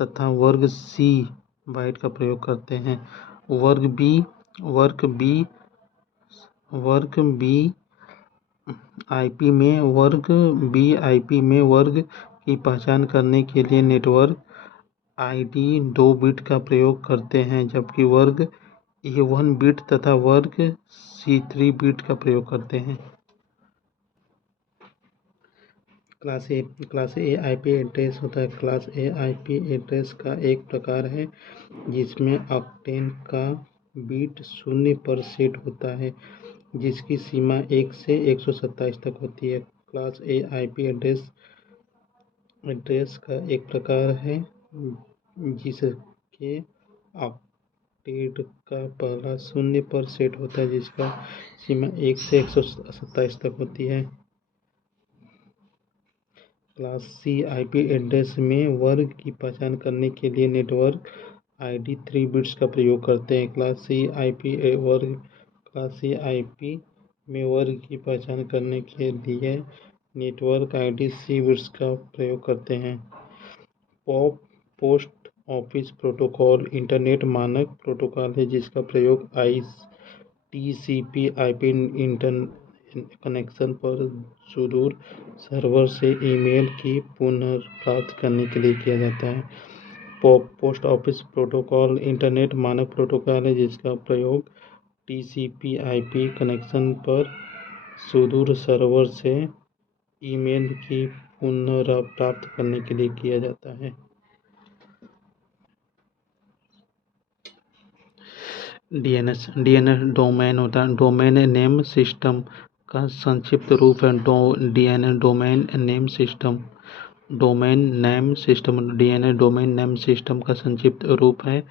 तथा वर्ग सी बाइट का प्रयोग करते हैं। वर्ग बी आईपी में वर्ग की पहचान करने के लिए नेटवर्क आईडी 2 बिट का प्रयोग करते हैं, जबकि वर्ग ए 1 बिट तथा वर्ग सी 3 बिट का प्रयोग करते हैं। क्लास ए आईपी एड्रेस होता है। क्लास ए आईपी एड्रेस का एक प्रकार है जिसमें ऑक्टेन का बिट 0 पर सेट होता है, जिसकी सीमा 1 से 127 तक होती है। क्लास ए आईपी एड्रेस का एक प्रकार है जिसके ऑक्टेट का पहला 0 पर सेट होता है, जिसका सीमा 1 से 127 तक होती है। क्लास सी आईपी एड्रेस में वर्ग की पहचान करने के लिए नेटवर्क आईडी 3 बिट्स का प्रयोग करते हैं। क्लास सी आईपी में वर्ग की पहचान करने के लिए नेटवर्क आईडी 3 बिट्स का प्रयोग करते हैं। पोस्ट ऑफिस प्रोटोकॉल इंटरनेट मानक प्रोटोकॉल है जिसका प्रयोग टीसीपी आईपी कनेक्शन पर सुदूर सर्वर से ईमेल की पुनर्प्राप्त करने के लिए किया जाता है। पोस्ट ऑफिस प्रोटोकॉल इंटरनेट मानक प्रोटोकॉल है जिसका प्रयोग टीसीपी आईपी कनेक्शन पर सुदूर सर्वर से ईमेल की पुनर्प्राप्त करने के लिए किया जाता है। डीएनएस डोमेन होता है, डोमेन नेम सिस्टम का संक्षिप्त रूप है। DNS domain name system, DNS domain name system का संक्षिप्त रूप है।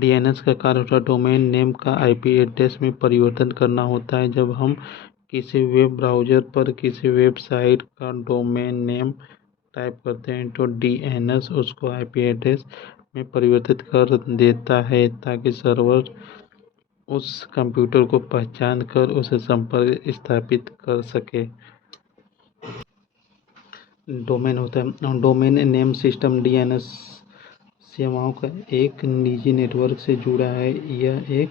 डीएनएस का कार्य होता है डोमेन नेम का आईपी एड्रेस में परिवर्तन करना होता है। जब हम किसी वेब ब्राउज़र पर किसी वेबसाइट का डोमेन नेम टाइप करते हैं तो डीएनएस उसको आईपी एड्रेस में परिवर्तित कर देता है ताकि सर्वर उस कंप्यूटर को पहचान कर उसे संपर्क स्थापित कर सके। डोमेन होता है डोमेन नेम सिस्टम डीएनएस सेवाओं का एक निजी नेटवर्क से जुड़ा है। यह एक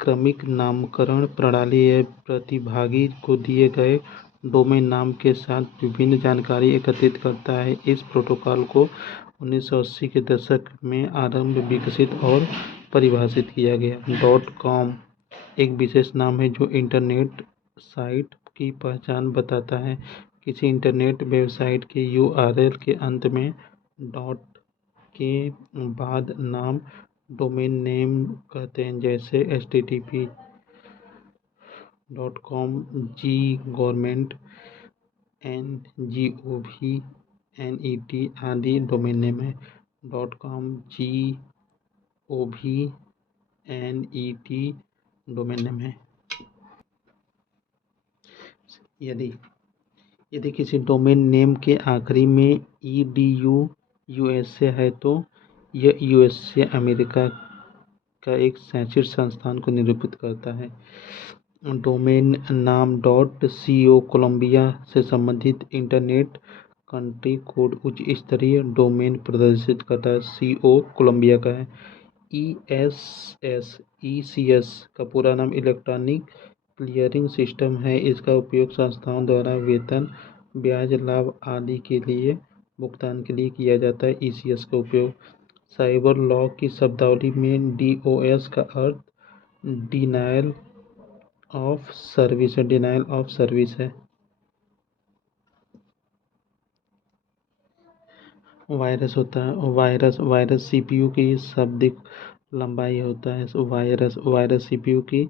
क्रमिक नामकरण प्रणाली है। प्रतिभागी को दिए गए डोमेन नाम के साथ विभिन्न जानकारी एकत्रित करता है। इस प्रोटोकॉल को 1980 के दशक में आरंभ विकसित और परिभाषित किया गया। .com एक विशेष नाम है जो इंटरनेट साइट की पहचान बताता है। किसी इंटरनेट वेबसाइट के यूआरएल के अंत में डॉट के बाद नाम डोमेन नेम कहते हैं, जैसे http.com, gवर्नमेंट, ngov, net आदि डोमेन नेम है। .com, gov, net domain name है। यदि किसी डोमेन नेम के आखिरी में edu यूएसए है तो यह यूएसए अमेरिका का एक शैक्षिक संस्थान को निरूपित करता है। डोमेन नाम .co कोलंबिया से संबंधित इंटरनेट कंट्री कोड उच्च स्तरीय डोमेन प्रदर्शित करता है। CO कोलंबिया का है। ECS का पूरा नाम इलेक्ट्रॉनिक क्लियरिंग सिस्टम है। इसका उपयोग संस्थाओं द्वारा वेतन, ब्याज, लाभ आदि के लिए भुगतान के लिए किया जाता है। ECS का उपयोग साइबर लॉ की शब्दावली में DOS का अर्थ डिनायल ऑफ सर्विस है। वायरस होता है वायरस सीपीयू की शाब्दिक लंबाई होता है। वायरस सीपीयू की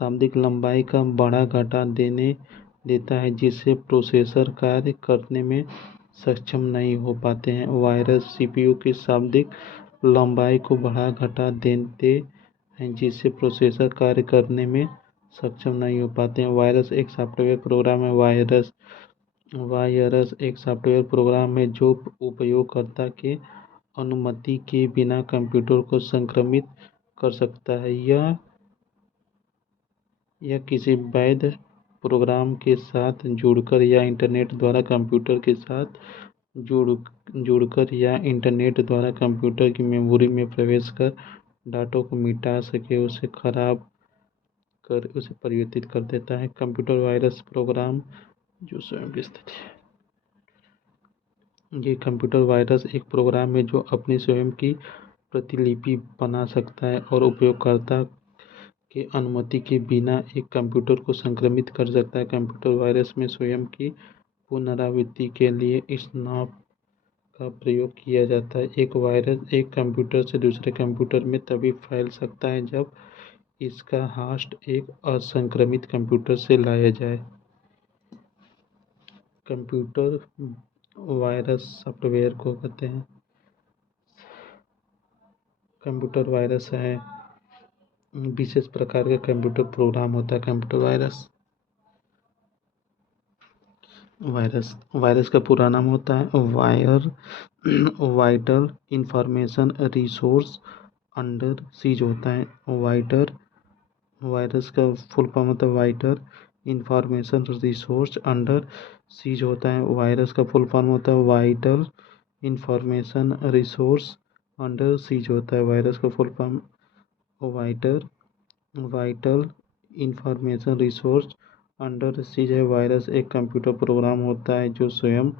शाब्दिक लंबाई का बढ़ा घटा देता है जिससे प्रोसेसर कार्य करने में सक्षम नहीं हो पाते हैं। वायरस सीपीयू की शाब्दिक लंबाई को बढ़ा घटा देते हैं जिससे प्रोसेसर कार्य करने में सक्षम नहीं हो पाते हैं। वायरस एक सॉफ्टवेयर प्रोग्राम है। वायरस एक सॉफ्टवेयर प्रोग्राम है जो उपयोगकर्ता के अनुमति के बिना कंप्यूटर को संक्रमित कर सकता है। यह किसी वैध प्रोग्राम के साथ जुड़कर या इंटरनेट द्वारा कंप्यूटर के साथ जुड़कर या इंटरनेट द्वारा कंप्यूटर की मेमोरी में प्रवेश कर डाटा को मिटा सके, उसे खराब कर उसे परिवर्तित कर देता है। कंप्यूटर वायरस प्रोग्राम जो स्वयं की स्थिति है। ये कंप्यूटर वायरस एक प्रोग्राम है जो अपनी स्वयं की प्रतिलिपि बना सकता है और उपयोगकर्ता के अनुमति के बिना एक कंप्यूटर को संक्रमित कर सकता है। कंप्यूटर वायरस में स्वयं की पुनरावृत्ति के लिए स्नैप का प्रयोग किया जाता है। एक वायरस एक कंप्यूटर से दूसरे कंप्यूटर में तभी फैल सकता है जब इसका होस्ट एक असंक्रमित कंप्यूटर से लाया जाए। कंप्यूटर वायरस सॉफ्टवेयर को कहते हैं। कंप्यूटर वायरस है विशेष प्रकार का कंप्यूटर प्रोग्राम होता है। कंप्यूटर वायरस का पूरा नाम होता है vital information resource under seize होता है। वायरस का फुल फॉर्म होता है vital information resource under seize होता है। वायरस का फुल फॉर्म होता है vital information resource under seize होता है। वायरस का full form vital information resource under seize है। वायरस एक कंप्यूटर प्रोग्राम होता है जो स्वयं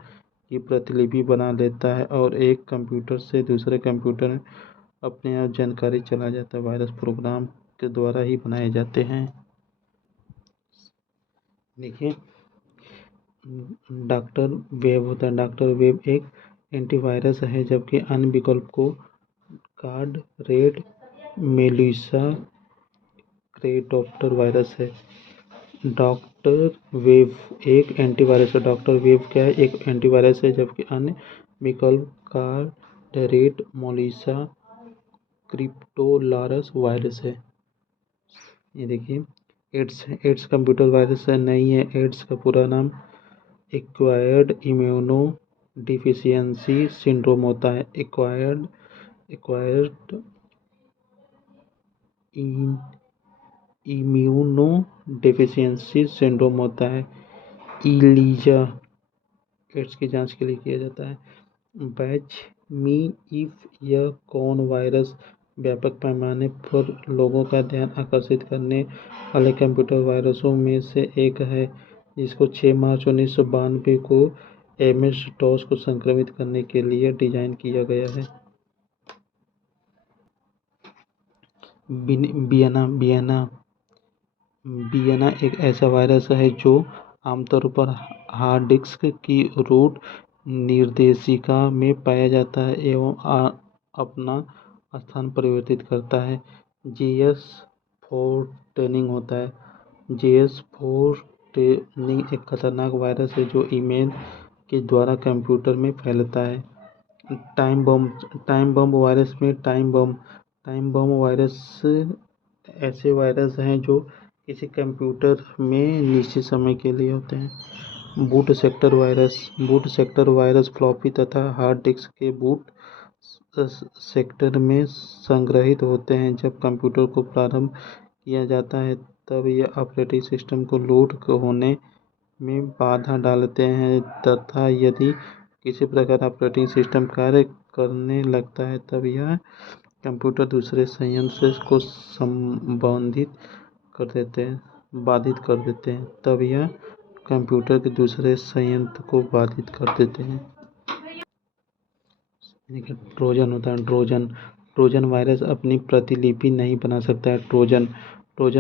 की प्रतिलिपि बना लेता है और एक कंप्यूटर से दूसरे कंप्यूटर में अपने आप जानकारी चला जाता है। वायरस प्रोग्राम के द्वारा ही बनाए जाते हैं। देखिए डॉक्टर वेब होता है। डॉक्टर वेब एक एंटीवायरस है जबकि अन्य विकल्प को कार्ड रेड, मेलिसा क्रेडोप्टर वायरस है। डॉक्टर वेव एक एंटीवायरस है। डॉक्टर वेव क्या है? एक एंटीवायरस है, जबकि अन्य विकल्प कार्डेरेट मोलिसा क्रिप्टोलारस वायरस है। ये देखिए, एड्स कंप्यूटर वायरस नहीं है। एड्स का पूरा नाम एक्वायर्ड इम्यूनो डिफिशियंसी सिंड्रोम होता है। एक्वायर्ड इम्यूनो डिफिशियंसी सिंड्रोम होता है। इलीजा एड्स की जांच के लिए किया जाता है। बैच मी इफ यह कौन वायरस व्यापक पैमाने पर लोगों का ध्यान आकर्षित करने वाले कंप्यूटर वायरसों में से एक है, जिसको 6 मार्च 1992 को एमएस डॉस को संक्रमित करने के लिए डिजाइन किया गया है। बियना एक ऐसा वायरस है जो आमतौर पर हार्ड डिस्क की रूट निर्देशिका में पाया जाता है एवं अपना स्थान परिवर्तित करता है। JS14 होता है। JS14 एक खतरनाक वायरस है जो ईमेल के द्वारा कंप्यूटर में फैलता है। टाइम बम वायरस में टाइम बम वायरस ऐसे वायरस हैं जो किसी कंप्यूटर में निश्चित समय के लिए होते हैं। बूट सेक्टर वायरस फ्लॉपी तथा हार्ड डिस्क के बूट सेक्टर में संग्रहित होते हैं। जब कंप्यूटर को प्रारंभ किया जाता है तब यह ऑपरेटिंग सिस्टम को लोड होने में बाधा डालते हैं तथा यदि किसी प्रकार ऑपरेटिंग सिस्टम कार्य करने लगता है तब यह कंप्यूटर दूसरे संयंत्र को बाधित कर देते हैं। तब यह कंप्यूटर के दूसरे संयंत्र को बाधित कर देते हैं। ट्रोजन होता है। ट्रोजन वायरस अपनी प्रतिलिपि नहीं बना सकता है। ट्रोजन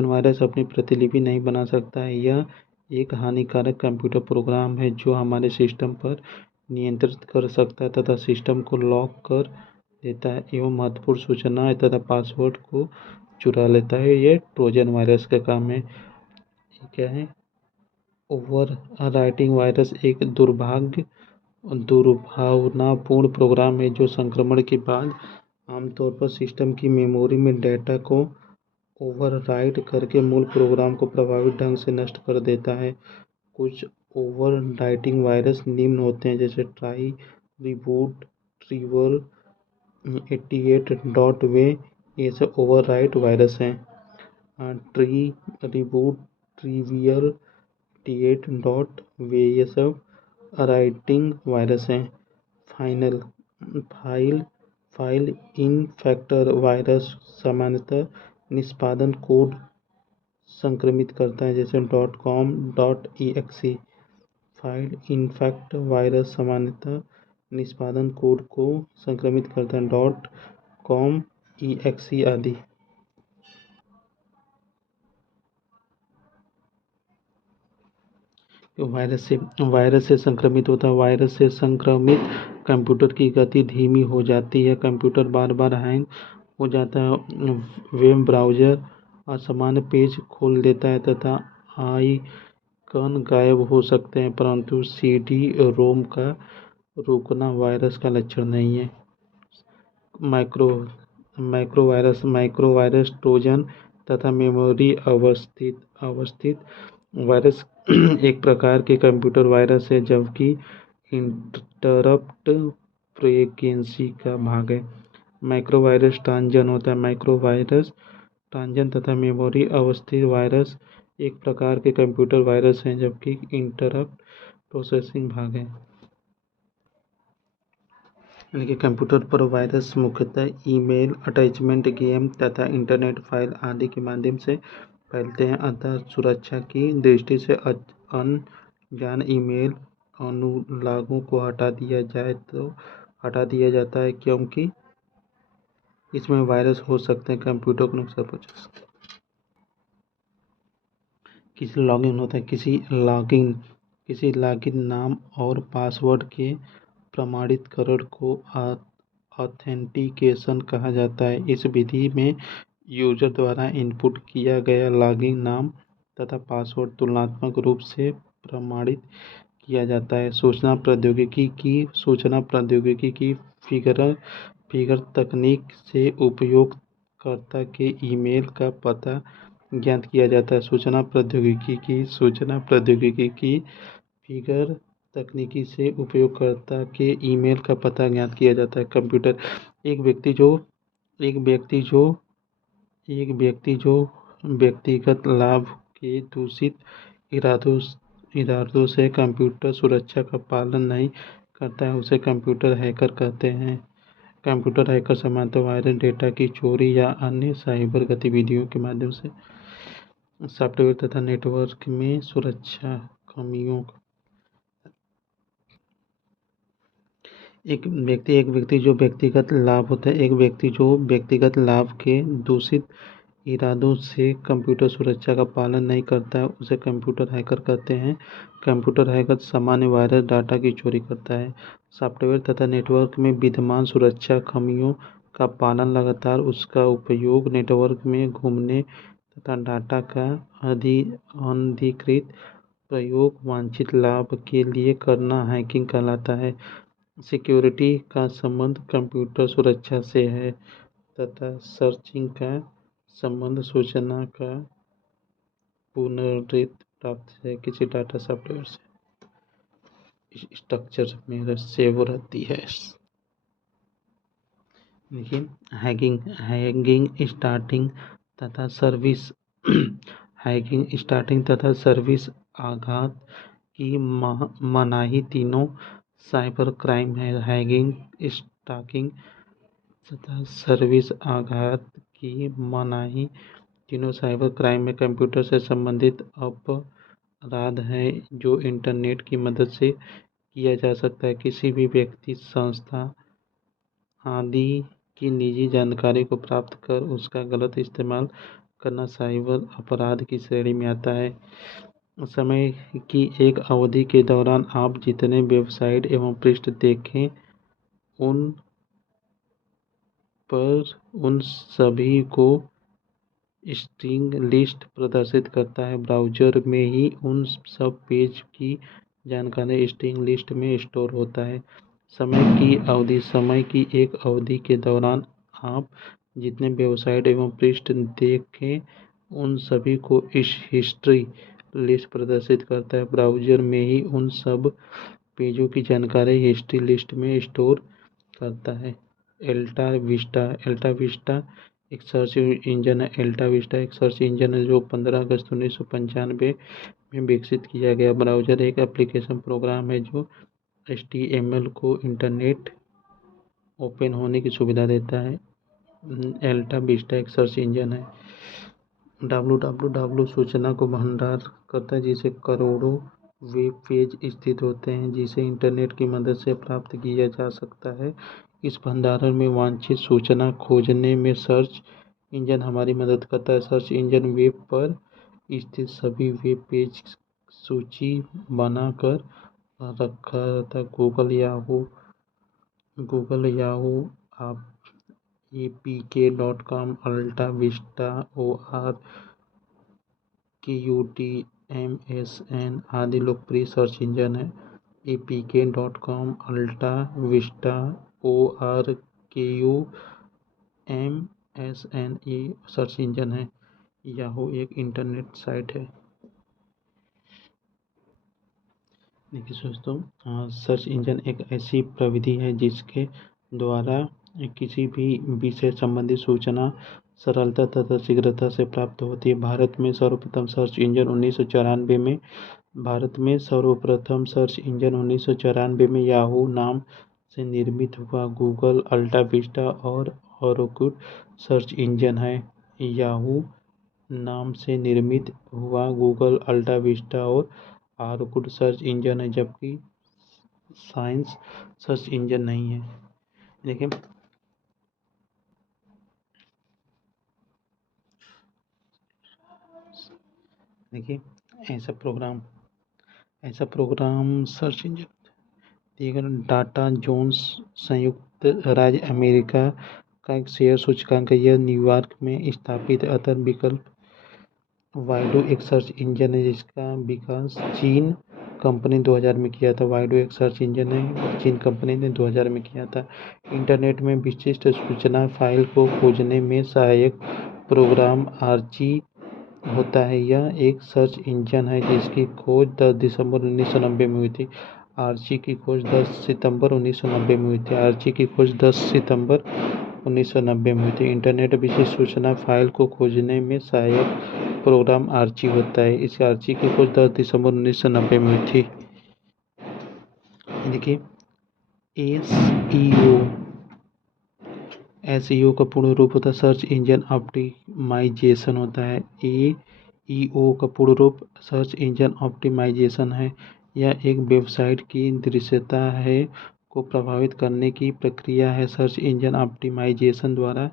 वायरस अपनी प्रतिलिपि नहीं बना सकता है। यह एक हानिकारक कंप्यूटर प्रोग्राम है जो हमारे सिस्टम पर नियंत्रित कर सकता है तथा सिस्टम को लॉक कर देता है एवं महत्वपूर्ण सूचनाएं तथा पासवर्ड को चुरा लेता है। ये ट्रोजन वायरस का काम है। क्या है? ओवर राइटिंग वायरस एक दुर्भावनापूर्ण प्रोग्राम है जो संक्रमण के बाद आमतौर पर सिस्टम की मेमोरी में डेटा को ओवरराइट करके मूल प्रोग्राम को प्रभावित ढंग से नष्ट कर देता है। कुछ ओवरराइटिंग वायरस निम्न होते हैं, जैसे ट्राई रिबूट ट्रिवल 88.वे ये सब ओवरराइट वायरस हैं। ट्री रिबूट ट्रिवियल 88.वे ये सब राइटिंग वायरस हैं। फाइल इन्फेक्टर वायरस सामान्यतः निष्पादन कोड संक्रमित करता है, जैसे .com.exe। फाइल इन्फेक्ट वायरस सामान्यतः निष्पादन कोड को संक्रमित करता है, .com.exe आदि। वायरस से संक्रमित होता है। वायरस से संक्रमित कंप्यूटर की गति धीमी हो जाती है, कंप्यूटर बार बार हैंग हो जाता है, वेब ब्राउज़र असामान्य पेज खोल देता है तथा आइकन गायब हो सकते हैं, परंतु CD-ROM का रुकना वायरस का लक्षण नहीं है। माइक्रोवायरस ट्रोजन तथा मेमोरी अवस्थित वायरस एक प्रकार के कंप्यूटर वायरस है, जबकि इंटरप्ट फ्रीक्वेंसी का भाग है। माइक्रोवायरस ट्रोजन होता है। माइक्रोवायरस ट्रोजन तथा मेमोरी अवस्थित वायरस एक प्रकार के कंप्यूटर वायरस हैं, जबकि इंटरप्ट प्रोसेसिंग भाग है। यानी कि कंप्यूटर पर वायरस मुख्यतः ईमेल, अटैचमेंट, गेम तथा इंटरनेट फाइल आदि के माध्यम से फैलते हैं। अतः सुरक्षा की दृष्टि से अनजान ईमेल अनुलागों को हटा दिया जाता है, क्योंकि इसमें वायरस हो सकते हैं, कंप्यूटर को नुकसान पहुंचा सकते हैं। किसी लॉगिन नाम और पासवर्ड के प्रमाणीकरण को ऑथेंटिकेशन कहा जाता है। इस विधि में यूजर द्वारा इनपुट किया गया लॉगिन नाम तथा पासवर्ड तुलनात्मक रूप से प्रमाणित किया जाता है। सूचना प्रौद्योगिकी की फिगर फिगर तकनीक से उपयोगकर्ता के ईमेल का पता ज्ञात किया जाता है। सूचना प्रौद्योगिकी की फिगर तकनीकी से उपयोगकर्ता के ईमेल का पता ज्ञात किया जाता है। कंप्यूटर एक व्यक्ति जो एक व्यक्ति जो एक व्यक्ति जो व्यक्तिगत लाभ के दूषित इरादों इरादों से कंप्यूटर सुरक्षा का पालन नहीं करता है उसे कंप्यूटर हैकर कहते हैं। कंप्यूटर हैकर सामान्यतः वायरस, डेटा की चोरी या अन्य साइबर गतिविधियों के माध्यम से सॉफ्टवेयर तथा नेटवर्क में सुरक्षा खामियों एक व्यक्ति जो व्यक्तिगत लाभ होता है एक व्यक्ति जो व्यक्तिगत लाभ के दूषित इरादों से कंप्यूटर सुरक्षा का पालन नहीं करता है उसे कंप्यूटर हैकर कहते हैं। कंप्यूटर हैकर सामान्य वायरस, डाटा की चोरी करता है। सॉफ्टवेयर तथा नेटवर्क में विद्यमान सुरक्षा खामियों का पालन, लगातार उसका उपयोग, नेटवर्क में घूमने तथा डाटा का अनधिकृत प्रयोग वांछित लाभ के लिए करना हैकिंग कहलाता है। सिक्योरिटी का संबंध कंप्यूटर सुरक्षा से है तथा सर्चिंग का संबंध सूचना का पुनरावृत्ति प्राप्त है किसी डाटा सॉफ्टवेयर से स्ट्रक्चर में सेव रहती है। देखिए हैकिंग स्टार्टिंग तथा सर्विस आघात की मनाही तीनों साइबर क्राइम है। हैकिंग, स्टॉकिंग तथा सर्विस आघात की मनाही तीनों साइबर क्राइम में कंप्यूटर से संबंधित अपराध हैं जो इंटरनेट की मदद से किया जा सकता है। किसी भी व्यक्ति, संस्था आदि की निजी जानकारी को प्राप्त कर उसका गलत इस्तेमाल करना साइबर अपराध की श्रेणी में आता है। समय की एक अवधि के दौरान आप जितने वेबसाइट एवं पृष्ठ देखें उन सभी को स्ट्रिंग लिस्ट प्रदर्शित करता है। ब्राउज़र में ही उन सब पेज की जानकारी स्ट्रिंग लिस्ट में स्टोर होता है। समय की एक अवधि के दौरान आप जितने वेबसाइट एवं पृष्ठ देखें उन सभी को इस हिस्ट्री लिस्ट प्रदर्शित करता है। ब्राउज़र में ही उन सब पेजों की जानकारी हिस्ट्री लिस्ट में स्टोर करता है। एल्टा विस्टा एक सर्च इंजन है। एल्टा विस्टा एक सर्च इंजन है जो 15 अगस्त 1995 में विकसित किया गया। ब्राउज़र एक एप्लीकेशन प्रोग्राम है जो HTML को इंटरनेट ओपन होने की सुविधा देता है। एल्टा विस्टा एक सर्च इंजन है। www सूचना को भंडार करता है जिसे करोड़ों वेब पेज स्थित होते हैं जिसे इंटरनेट की मदद से प्राप्त किया जा सकता है। इस भंडारण में वांछित सूचना खोजने में सर्च इंजन हमारी मदद करता है। सर्च इंजन वेब पर स्थित सभी वेब पेज सूची बना कर रखा था। Google, Yahoo, APK.com, AltaVista, ORQTMSN आदि लोकप्रिय सर्च इंजन है। APK.com, अल्टा विस्टा, ORQMSN ये सर्च इंजन है। याहू एक इंटरनेट साइट है। देखिए दोस्तों, सर्च इंजन एक ऐसी प्रविधि है जिसके द्वारा किसी भी विषय संबंधी सूचना सरलता तथा शीघ्रता से प्राप्त होती है। भारत में सर्वप्रथम सर्च इंजन 1994 में याहू नाम से निर्मित हुआ। गूगल, अल्टा विस्टा और ऑरकुट सर्च इंजन है। याहू नाम से निर्मित हुआ गूगल, अल्टा विस्टा और ऑरकुट सर्च इंजन है जबकि साइंस सर्च इंजन नहीं है। देखिए ऐसा program search engine. Data Jones संयुक्त राज्य अमेरिका का एक शेयर सूचकांक है, यह न्यूयॉर्क में स्थापित है। अतः विकल्प वाइडो एक सर्च इंजन है जिसका विकास चीन कंपनी 2000 में किया था। वाइडो एक सर्च इंजन है, चीन कंपनी ने 2000 में किया था। इंटरनेट में विशिष्ट सूचना फाइल को खोजने में सहायक प्रोग्राम आर्ची होता है। यह एक सर्च इंजन है जिसकी खोज 10 दिसंबर 1990 में हुई थी। आर्ची की खोज 10 सितंबर 1990 में हुई थी। आर्ची की खोज 10 सितंबर 1990 में हुई थी। इंटरनेट विशिष्ट सूचना फाइल को खोजने में सहायक प्रोग्राम आर्ची होता है। इस आर्ची की खोज 10 दिसंबर 1990 में हुई थी। देखिए एसईओ का पूर्ण रूप होता है सर्च इंजन ऑप्टिमाइजेशन होता है। एईओ का पूर्ण रूप सर्च इंजन ऑप्टिमाइजेशन है। यह एक वेबसाइट की दृश्यता है को प्रभावित करने की प्रक्रिया है। सर्च इंजन ऑप्टिमाइजेशन द्वारा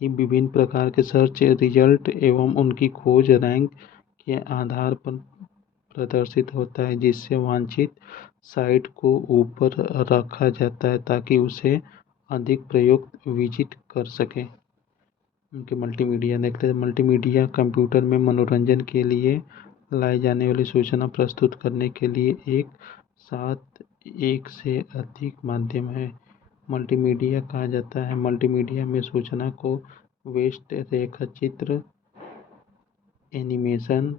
ही विभिन्न प्रकार के सर्च रिजल्ट एवं उनकी खोज रैंक के आधार पर प्रदर्शित होता है, जिससे वांछित साइट को ऊपर रखा जाता है ताकि उसे अधिक प्रयुक्त विजिट कर सके। उनके मल्टीमीडिया देखते हैं। मल्टीमीडिया कंप्यूटर में मनोरंजन के लिए लाई जाने वाली सूचना प्रस्तुत करने के लिए एक साथ एक से अधिक माध्यम है मल्टीमीडिया कहा जाता है। मल्टीमीडिया में सूचना को वेस्ट रेखाचित्र, एनिमेशन,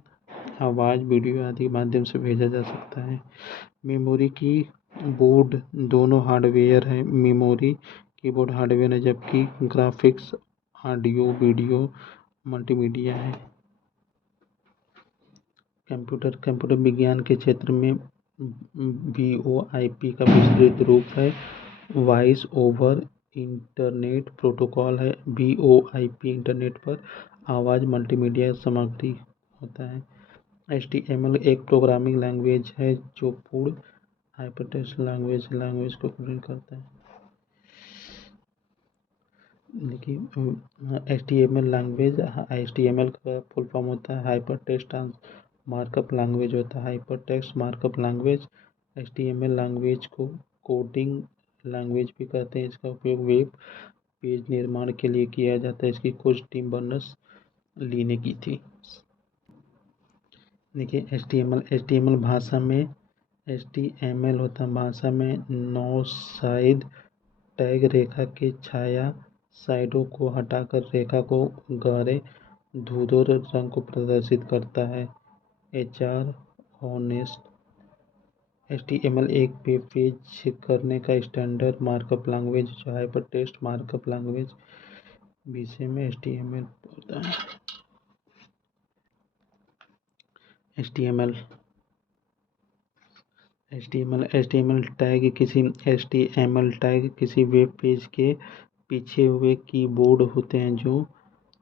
आवाज़, वीडियो आदि माध्यम से भेजा जा सकता है। मेमोरी की बोर्ड दोनों हार्डवेयर है। मेमोरी कीबोर्ड हार्डवेयर है जबकि ग्राफिक्स ऑडियो वीडियो मल्टीमीडिया है। कंप्यूटर विज्ञान के क्षेत्र में VoIP का विस्तृत रूप है। वॉइस ओवर इंटरनेट प्रोटोकॉल है। VoIP इंटरनेट पर आवाज़ मल्टीमीडिया सामग्री होता है। HTML एक प्रोग्रामिंग लैंग्वेज है जो पूर्ण हाइपरटेक्स्ट लैंग्वेज को प्रेजेंट करता है। देखिए HTML का फुल फॉर्म होता है हाइपर टेक्स्ट मार्कअप लैंग्वेज होता है। Hyper text markup language HTML language को कोडिंग लैंग्वेज भी कहते हैं। इसका उपयोग वेब पेज निर्माण के लिए किया जाता है। इसकी खोज टिम बर्नर्स-ली ने की थी। देखिए HTML भाषा में HTML होता है भाषा में 9 साइड टैग रेखा के छाया साइडों को हटाकर रेखा को गहरे धूसर रंग को प्रदर्शित करता है। HR ऑनेस्ट HTML एक वेब पेज करने का स्टैंडर्ड मार्कअप लैंग्वेज जो हाइपरटेक्स्ट मार्कअप लैंग्वेज विषय में HTML होता है। HTML टैग किसी वेब पेज के पीछे हुए कीवर्ड होते हैं जो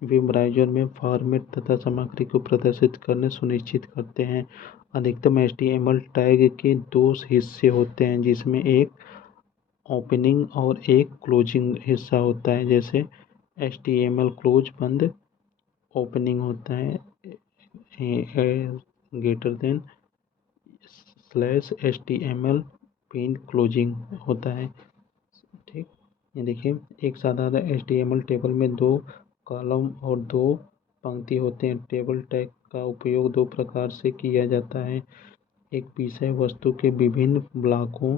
वेब ब्राउज़र में फॉर्मेट तथा सामग्री को प्रदर्शित करने सुनिश्चित करते हैं। अधिकतम HTML टैग के 2 हिस्से होते हैं जिसमें एक ओपनिंग और एक क्लोजिंग हिस्सा होता है। जैसे HTML क्लोज बंद, ओपनिंग होता है greater than /HTML pin closing होता है। ठीक, ये देखिए एक साधारण HTML टेबल में 2 कॉलम और 2 पंक्ति होते हैं। टेबल टैग का उपयोग 2 प्रकार से किया जाता है। एक विषय वस्तु के विभिन्न ब्लॉकों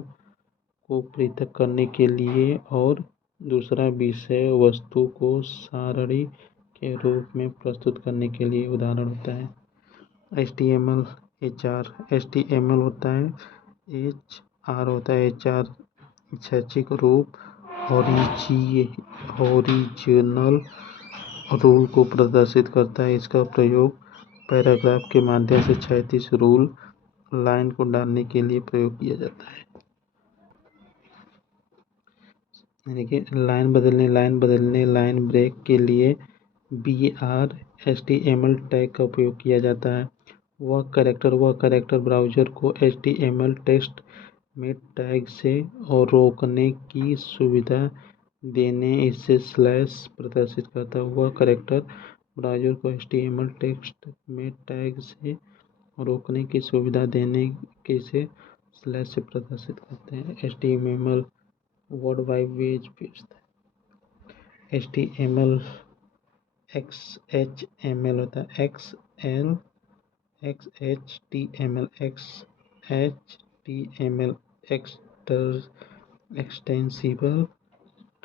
को पृथक करने के लिए और दूसरा विषय वस्तु को सारणी के रूप में प्रस्तुत करने के लिए उदाहरण होता है। HTML होता है HR होता है HR शैक्षिक रूप ओरिजिनल रूल को प्रदर्शित करता है। इसका प्रयोग पैराग्राफ के माध्यम से क्षैतिज रूल लाइन को डालने के लिए प्रयोग किया जाता है। देखिए लाइन बदलने लाइन ब्रेक के लिए BR HTML टैग का उपयोग किया जाता है। वह कैरेक्टर ब्राउज़र को HTML टेक्स्ट में टैग से और रोकने की सुविधा देने इससे स्लैश प्रदर्शित करता है। वह कैरेक्टर ब्राउज़र को HTML टेक्स्ट में टैग से रोकने की सुविधा देने के इसे स्लैश से प्रदर्शित करते हैं। HTML world wide web page HTML XHML होता है XHTML extensible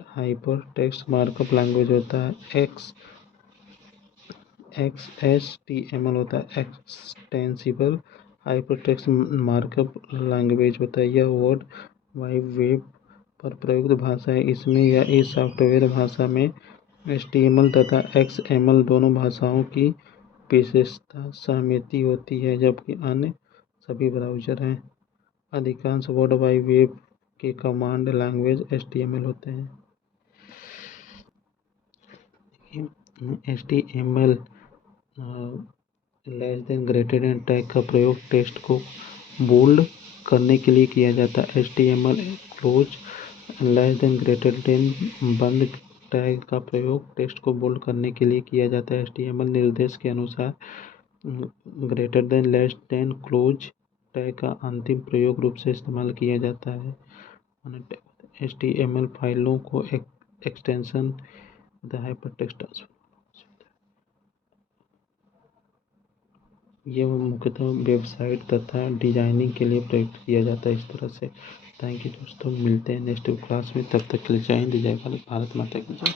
hyper text markup language होता है XHTML होता है extensible hyper text markup language होता है। यह वर्ल्ड वाइड वेब पर प्रयुक्त भाषा है। इसमें या इस सॉफ्टवेयर भाषा में HTML तथा XML दोनों भाषाओं की विशेषता सहमति होती है, जबकि अन्य सभी ब्राउज़र हैं। अधिकांश वर्ल्ड वाइड वेब के कमांड लैंग्वेज HTML होते हैं। HTML less than greater than tag का प्रयोग टेक्स्ट को बोल्ड करने के लिए किया जाता है। HTML close less than greater than बंद टैग का प्रयोग टेक्स्ट को बोल्ड करने के लिए किया जाता है। HTML निर्देश के अनुसार greater than less than close tag का अंतिम प्रयोग रूप से इस्तेमाल किया जाता है। HTML फाइलों को एक्सटेंशन हाइपरटेक्स्ट ट्रांसफर ये मुख्यतः वेबसाइट तथा डिजाइनिंग के लिए प्रयुक्त किया जाता है इस तरह से। थैंक यू दोस्तों, मिलते हैं नेक्स्ट क्लास में। तब तक के लिए जय हिंद, जय भारत, भारत माता की जय।